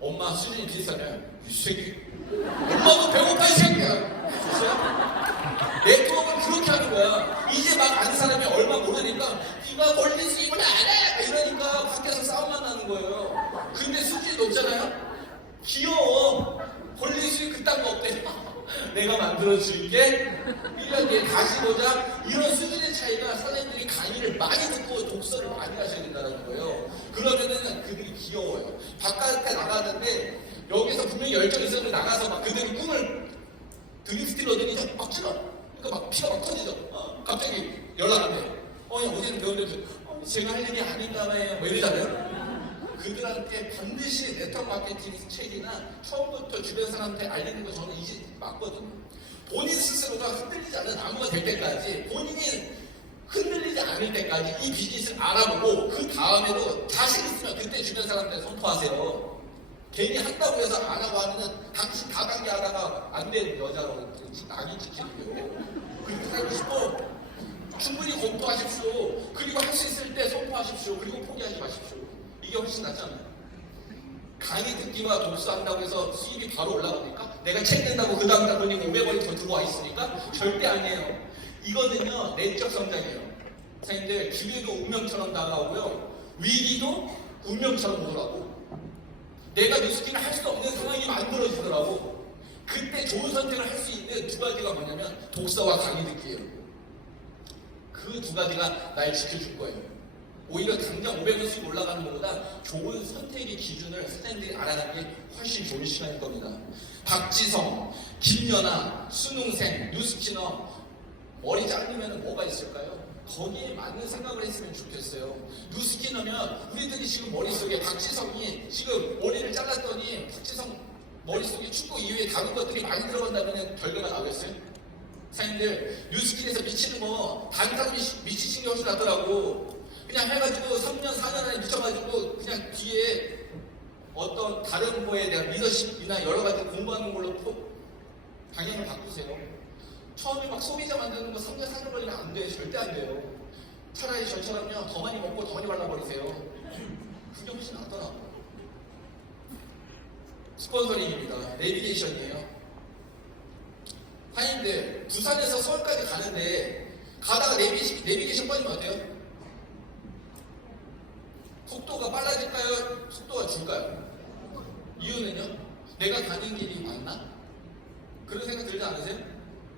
엄마 수준이 비슷하면 이 새끼 엄마도 배고파 이 새끼야 해줬어요? 네트워크는 그렇게 하는 거야. 이제 막 아는 사람이 얼마 모르니까 네가 권리 수입을 알아 이러니까 밖에서 싸움만 나는 거예요. 근데 수준이 높잖아요. 귀여워. 권리 수입 그딴 거 없대. 내가 만들어줄게. 1년 뒤에 다시 보자. 이런 수준의 차이가 사장님들이 강의를 많이 듣고 독서를 많이 하셔야 된다는 거예요. 그러면은 그들이 귀여워요. 바깥에 나가는데 여기서 분명히 열정이 있었는데 나가서 막 그들이 꿈을 드림스틸 얻으니 막 찔러. 그러니까 막 피가 막 터지죠. 갑자기 연락 안 돼. 야, 어제는 배웠는데 제가 할 일이 아닌가 봐요. 뭐 이러잖아요. 그들한테 반드시 네트워크 마케팅 책이나 처음부터 주변 사람한테 알리는 거 저는 이제 맞거든요. 본인 스스로가 흔들리지 않은 나무가 될 때까지 본인이 흔들리지 않을 때까지 이 비즈니스를 알아보고 그 다음에도 자신 있으면 그때 주변 사람한테 선포하세요. 괜히 한다고 해서 안 하고 하면은 당신 다단계 하다가 안 되는 여자로 낙인 찍히는데요. 그렇게 살고 싶어. 충분히 검토하십시오. 그리고 할 수 있을 때 선포하십시오. 그리고 포기하지 마십시오. 이게 훨씬 낫잖아요. 강의 듣기와 독서한다고 해서 수입이 바로 올라갑니까? 내가 책 낸다고 그 다음 달 돈이 500원이 더 들어와 있으니까? 절대 아니에요. 이거는요, 내적 성장이에요. 선생님들, 기회도 운명처럼 다가오고요. 위기도 운명처럼 오더라고. 내가 뉴스키를 할 수 없는 상황이 만들어지더라고. 그때 좋은 선택을 할 수 있는 두 가지가 뭐냐면 독서와 강의 듣기예요. 그 두 가지가 날 지켜줄 거예요. 오히려 당장 500원 수익 올라가는 것보다 좋은 선택의 기준을 선생님들이 알아가는 게 훨씬 좋은 시간일 겁니다. 박지성, 김연아, 수능생, 뉴스키너 머리 자르면 뭐가 있을까요? 거기에 맞는 생각을 했으면 좋겠어요. 뉴스키너면 우리들이 지금 머릿속에 박지성이 지금 머리를 잘랐더니 박지성 머릿속에 축구 이외에 다른 것들이 많이 들어간다면 결과가 나오겠어요? 사장님들 뉴스킨에서 미치는 거 다른 사람이 미치신 게 훨씬 낫더라고. 그냥 해가지고 3년, 4년 안에 미쳐가지고 그냥 뒤에 어떤 다른 거에 대한 리더십이나 여러 가지 공부하는 걸로 방향을 바꾸세요. 처음에 막 소비자 만드는 거 3년, 4년 걸리면 안 돼요. 절대 안 돼요. 차라리 저처럼요, 더 많이 먹고 더 많이 발라버리세요. 그게 훨씬 낫더라고요. 스폰서링입니다. 내비게이션이에요. 사장님들, 부산에서 서울까지 가는데 가다가 내비게이션 빠지면 어때요? 속도가 빨라질까요? 속도가 줄까요? 이유는요? 내가 가는 길이 맞나? 그런 생각 들지 않으세요?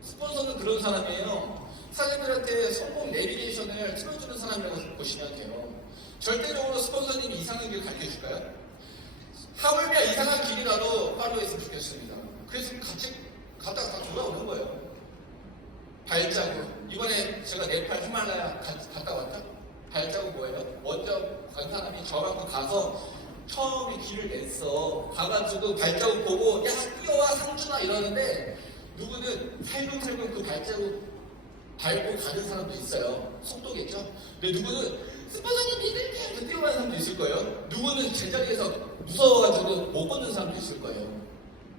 스폰서는 그런 사람이에요. 사장님들한테 성공 내비게이션을 틀어주는 사람이라고 보시면 돼요. 절대적으로 스폰서님이 이상한 길을 가르쳐줄까요? 하물며 이상한 길이라도 팔로우했으면 좋겠습니다. 그래서 같이 갔다가 다 돌아오는 거예요. 발자국. 이번에 제가 네팔 히말라야 갔다 왔죠? 발자국 뭐예요? 먼저 간 사람이 저하고 가서 처음에 길을 냈어. 가가지고 발자국 보고 야 뛰어와 상준아 이러는데 누구는 살금살금 그 발자국 밟고 가는 사람도 있어요. 속도겠죠? 근데 누구는 스폰서님 믿을게 하면서 뛰어가는 사람도 있을 거예요. 누구는 제자리에서 무서워가지고 못 걷는 사람도 있을 거예요.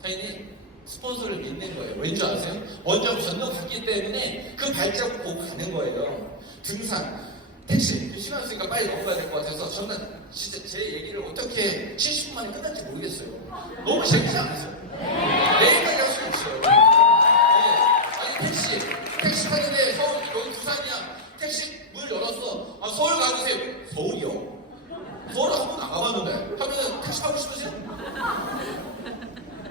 사장님, 스폰서를 믿는 거예요. 왠지 아세요? 먼저 건너갔기 때문에 그 발자국 보고 가는 거예요. 등산, 택시, 시간 쓰니까 빨리 넘어가야 될 것 같아서 저는 진짜 제 얘기를 어떻게 70분 만에 끝날지 모르겠어요. 너무 재밌지 않으세요? 내일까지 할 수 있어요. 아니 택시 타는데 서울, 여기 부산이야. 택시 문 열었어. 아, 서울 가주세요. 서울이요? 서울 한 번도 안 가봤는데 하면은 택시 타고 싶으세요?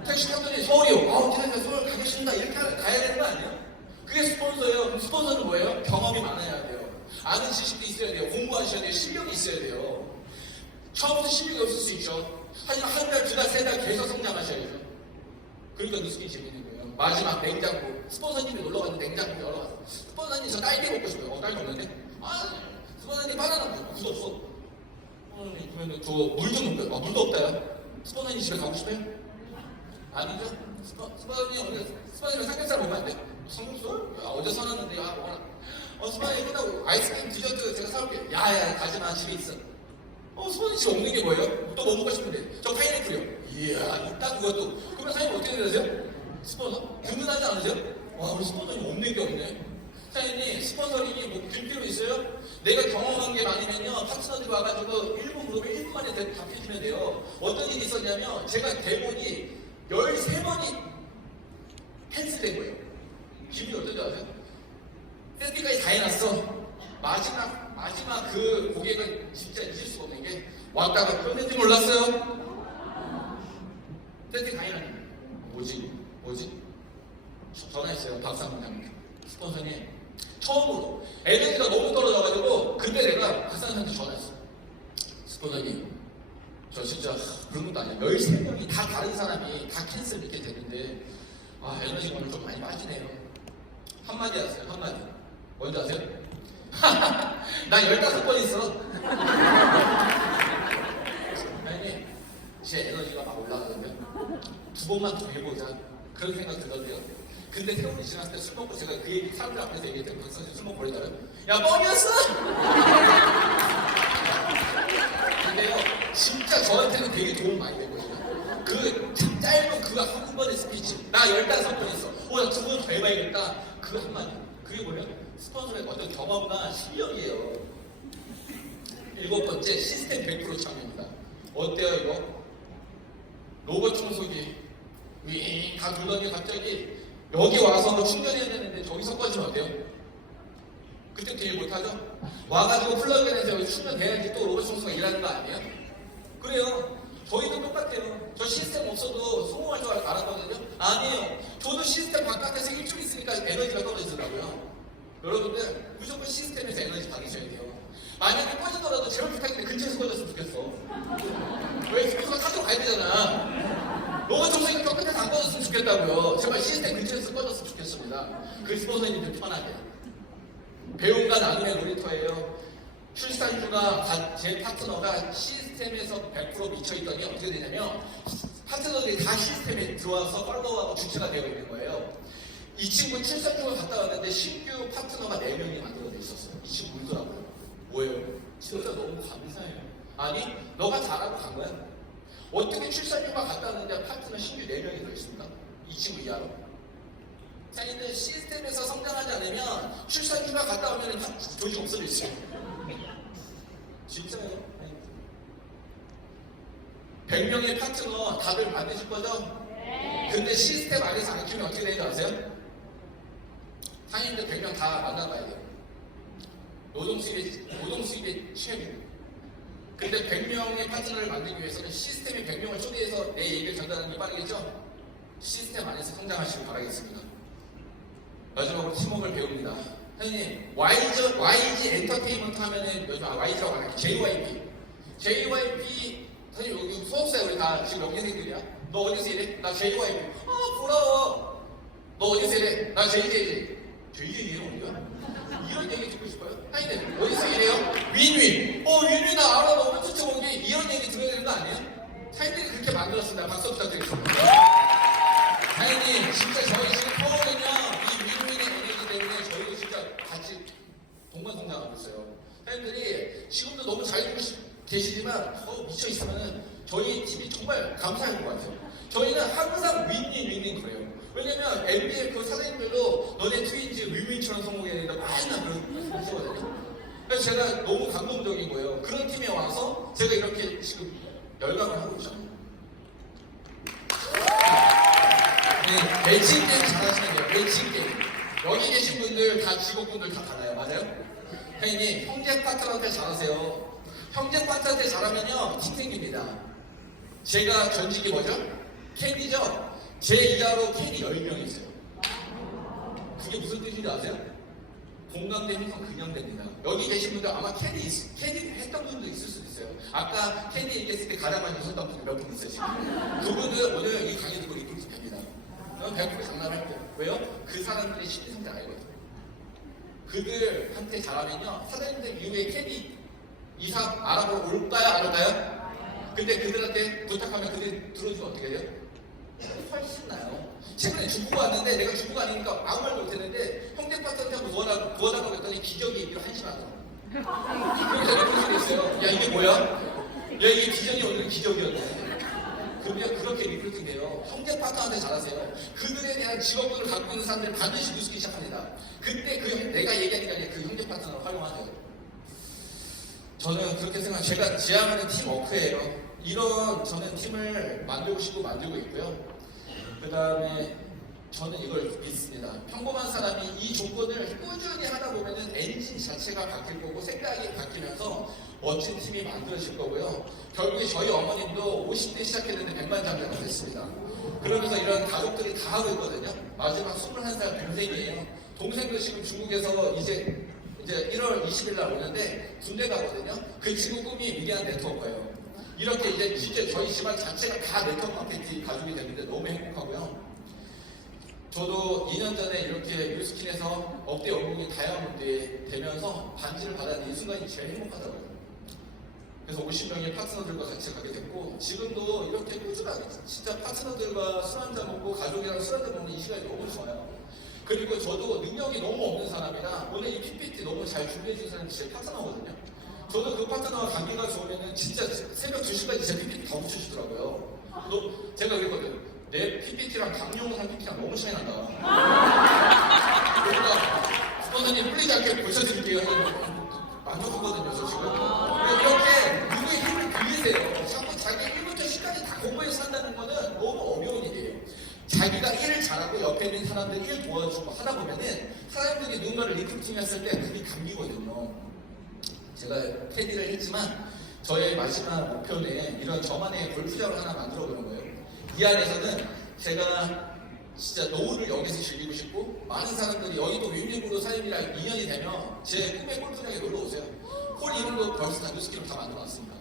택시 탔더니 서울이요. 아, 기다려, 서울 가겠습니다. 이렇게 가야 되는 거 아니에요? 그게 스폰서예요. 그럼 스폰서는 뭐예요? 경험이 많아야 돼요. 아는 지식도 있어야 돼요. 공부하셔야 돼요. 실력이 있어야 돼요. 처음부터 실력이 없을 수 있죠. 하지만 한 달, 두 달, 세 달 계속 성장하셔야죠. 그러니까 뉴스기 재밌는 거예요. 마지막 냉장고. 스폰서님이 놀러 갔는데 냉장고 열어봤어. 스폰서님 저 딸기 먹고 싶어요. 딸기 없는데? 아, 스폰서님 바나나 먹고 물 없어. 그러면 저 물 좀 먹어요. 아, 물도 없다요. 스폰서님 집에 가고 싶어요? 아니죠? 스폰서님 삼겹살 먹으면 안 돼요? 삼겹살? 야, 어제 사놨는데, 야, 뭐라. 스폰서님 끝나고 아이스크림 디저트 제가 사올게요. 야야, 가지마, 집에 있어. 스폰서님 집에 없는 게 뭐예요? 또 뭐 먹고 싶은데? 저 파인애플이요. 이야, 있다 그것도. 그러면 사장님 어떻게 되세요? 스폰서? 든든하지 않으세요? 와, 우리 스폰서님 없는 게 없네. 사장님, 스폰서링이 뭐 필요 있어요? 내가 경험한 게 많으면요, 파트너들이 와가지고 1분 물으면 1분 만에 답해주면 돼요. 어떤 일이 있었냐면, 제가 대본이 13번이 캔슬된 거예요. 기분이 어떤지 아세요? 세팅까지 다 해놨어. 마지막 그 고객은 진짜 잊을 수가 없는 게, 왔다가 끝낸지 몰랐어요. 세팅 다 해놨네. 뭐지? 전화했어요. 박사님한테. 스폰서님, 처음으로 에너지가 너무 떨어져가지고 그때 내가 박사님한테 전화했어. 스폰서님, 저 진짜 그런 것도 아니야. 13명이 다 다른 사람이 다 캔슬 이렇게 됐는데 에너지가 오늘 좀 많이 빠지네요. 한마디 하세요. 한마디. 뭔지 아세요? 나 15번 있어. 아니, 제 에너지가 막 올라가면 2번만 더 해보자. 그런 생각 들거든요. 근데 세월이 지났을 때 술 먹고 제가 그 얘기 사람들 앞에서 얘기했더니 박사님 술 먹고 버리더라고요. 야, 뻥이었어! 근데요, 진짜 저한테는 되게 도움 많이 되거든요. 그 짧은 그거 한 번의 스피치. 나 15번 했어. 나 2번 더 해봐야겠다. 그거 한마디. 그게 뭐냐? 스폰서의 어떤 경험과 실력이에요. 7번째, 시스템 100% 참여입니다. 어때요, 이거? 로봇 청소기. 다 돌더니 갑자기 여기 와서 충전해야 되는데 저기서 꺼지면 어때요? 그때부터 일 못하죠? 와가지고 플러그인 해서 여기 충전돼야지 또 로봇 청소가 일하는 거 아니에요? 그래요. 저희도 똑같아요. 저 시스템 없어도 성공할 줄 알았거든요? 아니에요. 저도 시스템 바깥에서 일주일 있으니까 에너지가 떨어지더라고요. 여러분들 무조건 시스템에서 에너지 받으셔야 돼요. 만약에 꺼지더라도 제발 부탁인데 근처에서 꺼졌으면 좋겠어. 왜 스포츠가 가지고 가야 되잖아. 로봇 청소기 끝에서 안 꺼졌으면 좋겠다고요. 제발 시스템 근처에서 꺼졌으면 좋겠습니다. 그 스폰서님들 편하게. 배움과 나눔의 놀이터예요. 출산주가 제 파트너가 시스템에서 100% 미쳐있더니 어떻게 되냐면 파트너들이 다 시스템에 들어와서 팔로우하고 주체가 되어 있는 거예요. 이 친구 출산주가 갔다 왔는데 신규 파트너가 4명이 만들어져 있었어요. 이 친구 울더라고요. 뭐예요? 진짜 너무 감사해요. 아니, 너가 잘하고 간 거야? 어떻게 출산주가 갔다 왔는데 파트너 신규 4명이 더 있습니까? 이 친구 이하로. 자기는 시스템에서 성장하지 않으면 출산주가 갔다 오면 조직 없어질 수 있어요. 진짜요? 100명의 파트너 다들 만드실 거죠? 네. 근데 시스템 안에서 안 키우면 어떻게 되는지 아세요? 상인들 100명 다 만나봐야 돼요. 노동수입의 최고. 근데 100명의 파트너를 만들기 위해서는 시스템이 100명을 초대해서 내 얘기를 전달하는 게 빠르겠죠? 시스템 안에서 성장하시길 바라겠습니다. 마지막으로 팀워크를 배웁니다. 선생님, YG 엔터테인먼트 하면은 요즘 YG라고 하나요? JYP 선생님 여기 소속사에 우리 다 지금 여기생들이야. 너 어디서 일해? 나 JYP. 부러워. 너 어디서 일해? 나 JJJ. JJJ는 어디야? 이런 얘기 듣고 싶어요? 선생님 어디서 일해요? 윈윈. 윈윈 나 알아. 너무 쫓아온 게 이런 얘기 들어야 되는 거 아니에요? 선생님이 그렇게 만들었습니다. 박수 부탁드리겠습니다. 선생님 진짜 저희 지금 계시지만 더 미쳐 있으면 저희 팀이 정말 감사할 것 같아요. 저희는 항상 윈윈 그래요. 왜냐면 NBA 그 사장님들도 너네 트윈즈 윈윈처럼 성공해야 된다 맨날 그런 하시거든요. 그래서 제가 너무 감동적인 거예요. 그런 팀에 와서 제가 이렇게 지금 열광을 하고 있죠. 네, 매칭 게임 잘하시면 돼요. 매칭 게임. 여기 계신 분들 다 직업분들 다 달라요. 맞아요? 형님, 형제 파트너한테 잘하세요. 형제 파트너한테 잘하면요, 팀 생깁니다. 제가 전직이 뭐죠? 캔디죠? 제 이하로 캔디 10명 있어요. 그게 무슨 뜻인지 아세요? 공감되면서 근영됩니다. 여기 계신 분들 아마 캔디 했던 분도 있을 수도 있어요. 아까 캔디 얘기했을 때 가장 많이 오셨던 분들 몇 분 있어요, 지금. 그분들 오늘 이 강의 듣고 리플스 됩니다. 그럼 100% 장난할 거예요. 왜요? 그 사람들의 심리상태 알거든요. 그들한테 잘하면요, 사장님들 이후에 캔디 이사 알아보러 올까요? 안 올까요? 근데 그들한테 부탁하면 그들이 들어주면 어떻게 돼요? 훨씬 나요. 최근에 중국 왔는데 내가 중국 아니니까 아무 말도 못했는데 형제 파트너한테 도와달라고 했더니 기적이 있기로 한심하더라고. 그래서 그런 소리 있어요. 야 이게 뭐야? 야 이게 기적이 오늘 기적이었네. 그러면 그렇게 리크루팅돼요. 형제 파트너한테 잘하세요. 그들에 대한 직업군을 갖고 있는 사람들 반드시 누수기 시작합니다. 그때 내가 얘기하는 게 아니라 그 형제 파트너를 활용하세요. 저는 그렇게 생각해요. 제가 지향하는 팀워크예요. 이런 저는 팀을 만들고 싶고 만들고 있고요. 그 다음에 저는 이걸 믿습니다. 평범한 사람이 이 조건을 꾸준히 하다 보면은 엔진 자체가 바뀔 거고 생각이 바뀌면서 멋진 팀이 만들어질 거고요. 결국에 저희 어머님도 50대 시작했는데 백만장자가 됐습니다. 그러면서 이런 가족들이 다 하고 있거든요. 마지막 21살 동생이에요. 동생도 지금 중국에서 이제 1월 20일 날 오는데 군대 가거든요. 그 친구 꿈이 위대한 네트워커예요. 이렇게 이제 진짜 저희 집안 자체가 다 네트워크 마케팅 가족이 됐는데 너무 행복하고요. 저도 2년 전에 이렇게 뉴스킨에서 억대 연봉이 다이아몬드에 되면서 반지를 받았는데 이 순간이 제일 행복하더라고요. 그래서 50명의 파트너들과 같이 가게 됐고 지금도 이렇게 꾸준하게 진짜 파트너들과 술 한잔 먹고 가족이랑 술 한잔 먹는 이 시간이 너무 좋아요. 그리고 저도 능력이 너무 없는 사람이라 오늘 이 PPT 너무 잘 준비해 주신 사람이 제 파트너거든요. 저도 그 파트너가 관계가 좋으면은 진짜 새벽 2시까지 제 PPT 다 붙여주더라고요. 제가 그랬거든요. 내 PPT랑 강용산 PPT랑 너무 차이 난다. 그러니까 스폰서님 풀리지 않게 고쳐드릴게요. 만족하거든요, 저 지금. 이렇게 누구의 힘을 빌리세요. 자꾸 자기 1부터 10까지 다 공부해서 한다는 거는 너무 어려운 일이에요. 자기가 일을 잘하고 옆에 있는 사람들 일 도와주고 하다 보면은 사람들이 누군가를 리크루팅했을 때 그게 감기거든요. 제가 테디를 했지만 저의 마지막 목표는 이런 저만의 골프장을 하나 만들어 보는 거예요. 이 안에서는 제가 진짜 노후를 여기서 즐기고 싶고 많은 사람들이 여기도 윈윈으로 사장님이랑 2년이 되면 제 꿈의 골프장에 놀러 오세요. 홀 이름도 벌써 다 뉴스키로 다 만들어놨습니다.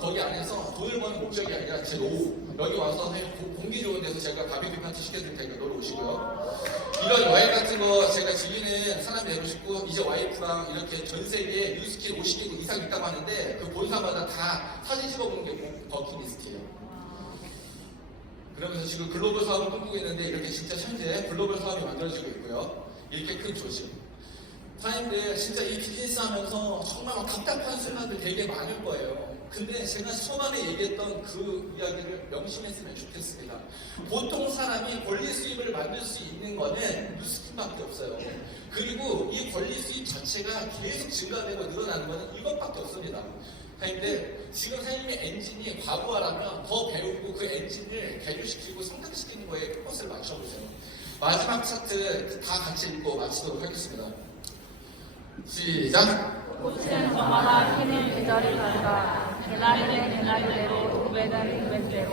거기 안에서 돈을 버는 목적이 아니라 제 노후 여기 와서 공기 좋은 데서 제가 바비큐 파티 시켜드릴 테니까 놀러 오시고요. 이런 여행 같은 거 제가 즐기는 사람이 되고 싶고 이제 와이프랑 이렇게 전 세계에 뉴스키 50개 이상 있다고 하는데 그 본사마다 다 사진 찍어보는 게 버킷리스트예요. 그러면서 지금 글로벌 사업을 꿈꾸고 있는데 이렇게 진짜 현재 글로벌 사업이 만들어지고 있고요. 이렇게 큰 조직. 사장님들 진짜 이 비즈니스 하면서 정말 막 답답한 순간들 되게 많을 거예요. 근데 제가 초반에 얘기했던 그 이야기를 명심했으면 좋겠습니다. 보통 사람이 권리 수입을 만들 수 있는 거는 뉴스킨밖에 없어요. 그리고 이 권리 수입 자체가 계속 증가되고 늘어나는 거는 이것밖에 없습니다. 근데 지금 사장님의 엔진이 과부하라면 더 배우고 그 엔진을 개조시키고 성장시키는 거에 포커스를 맞춰보세요. 마지막 차트 다 같이 읽고 마치도록 하겠습니다. 시작! 꽃은 저마다 피는 계절이 다르다. 개나리는 개나리대로, 후배는 후배대로.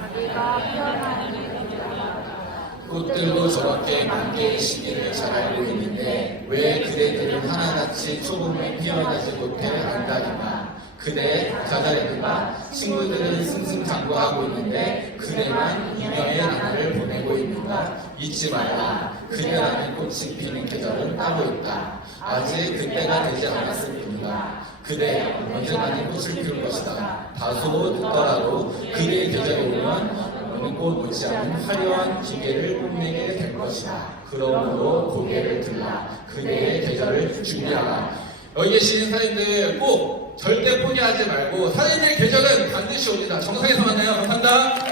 자기가 피어나는 계절이다. 꽃들도 저렇게 만개의 시기를 잘 알고 있는데 왜 그대들은 하나같이 초봄에 피어나지 못해 안달인가? 그대 자잘했는가? 친구들은 승승장구하고 있는데 그대만 인연의 나날을 보내고 있는가? 잊지 말라. 그대라는 꽃이 피는 계절은 따로 있다. 아직 그때가 되지 않았을 뿐이다. 그대 언젠가는 꽃을 피울 것이다. 다소 늦더라도 그대의 계절이 오면 어느 꽃 못지않은 화려한 기계를 뽐내게 될 것이다. 그러므로 고개를 들라. 그대의 계절을 준비하라. 여기 계신 사인들 꼭 절대 포기하지 말고 사인들 계절은 반드시 옵니다. 정상에서 만나요. 감사합니다.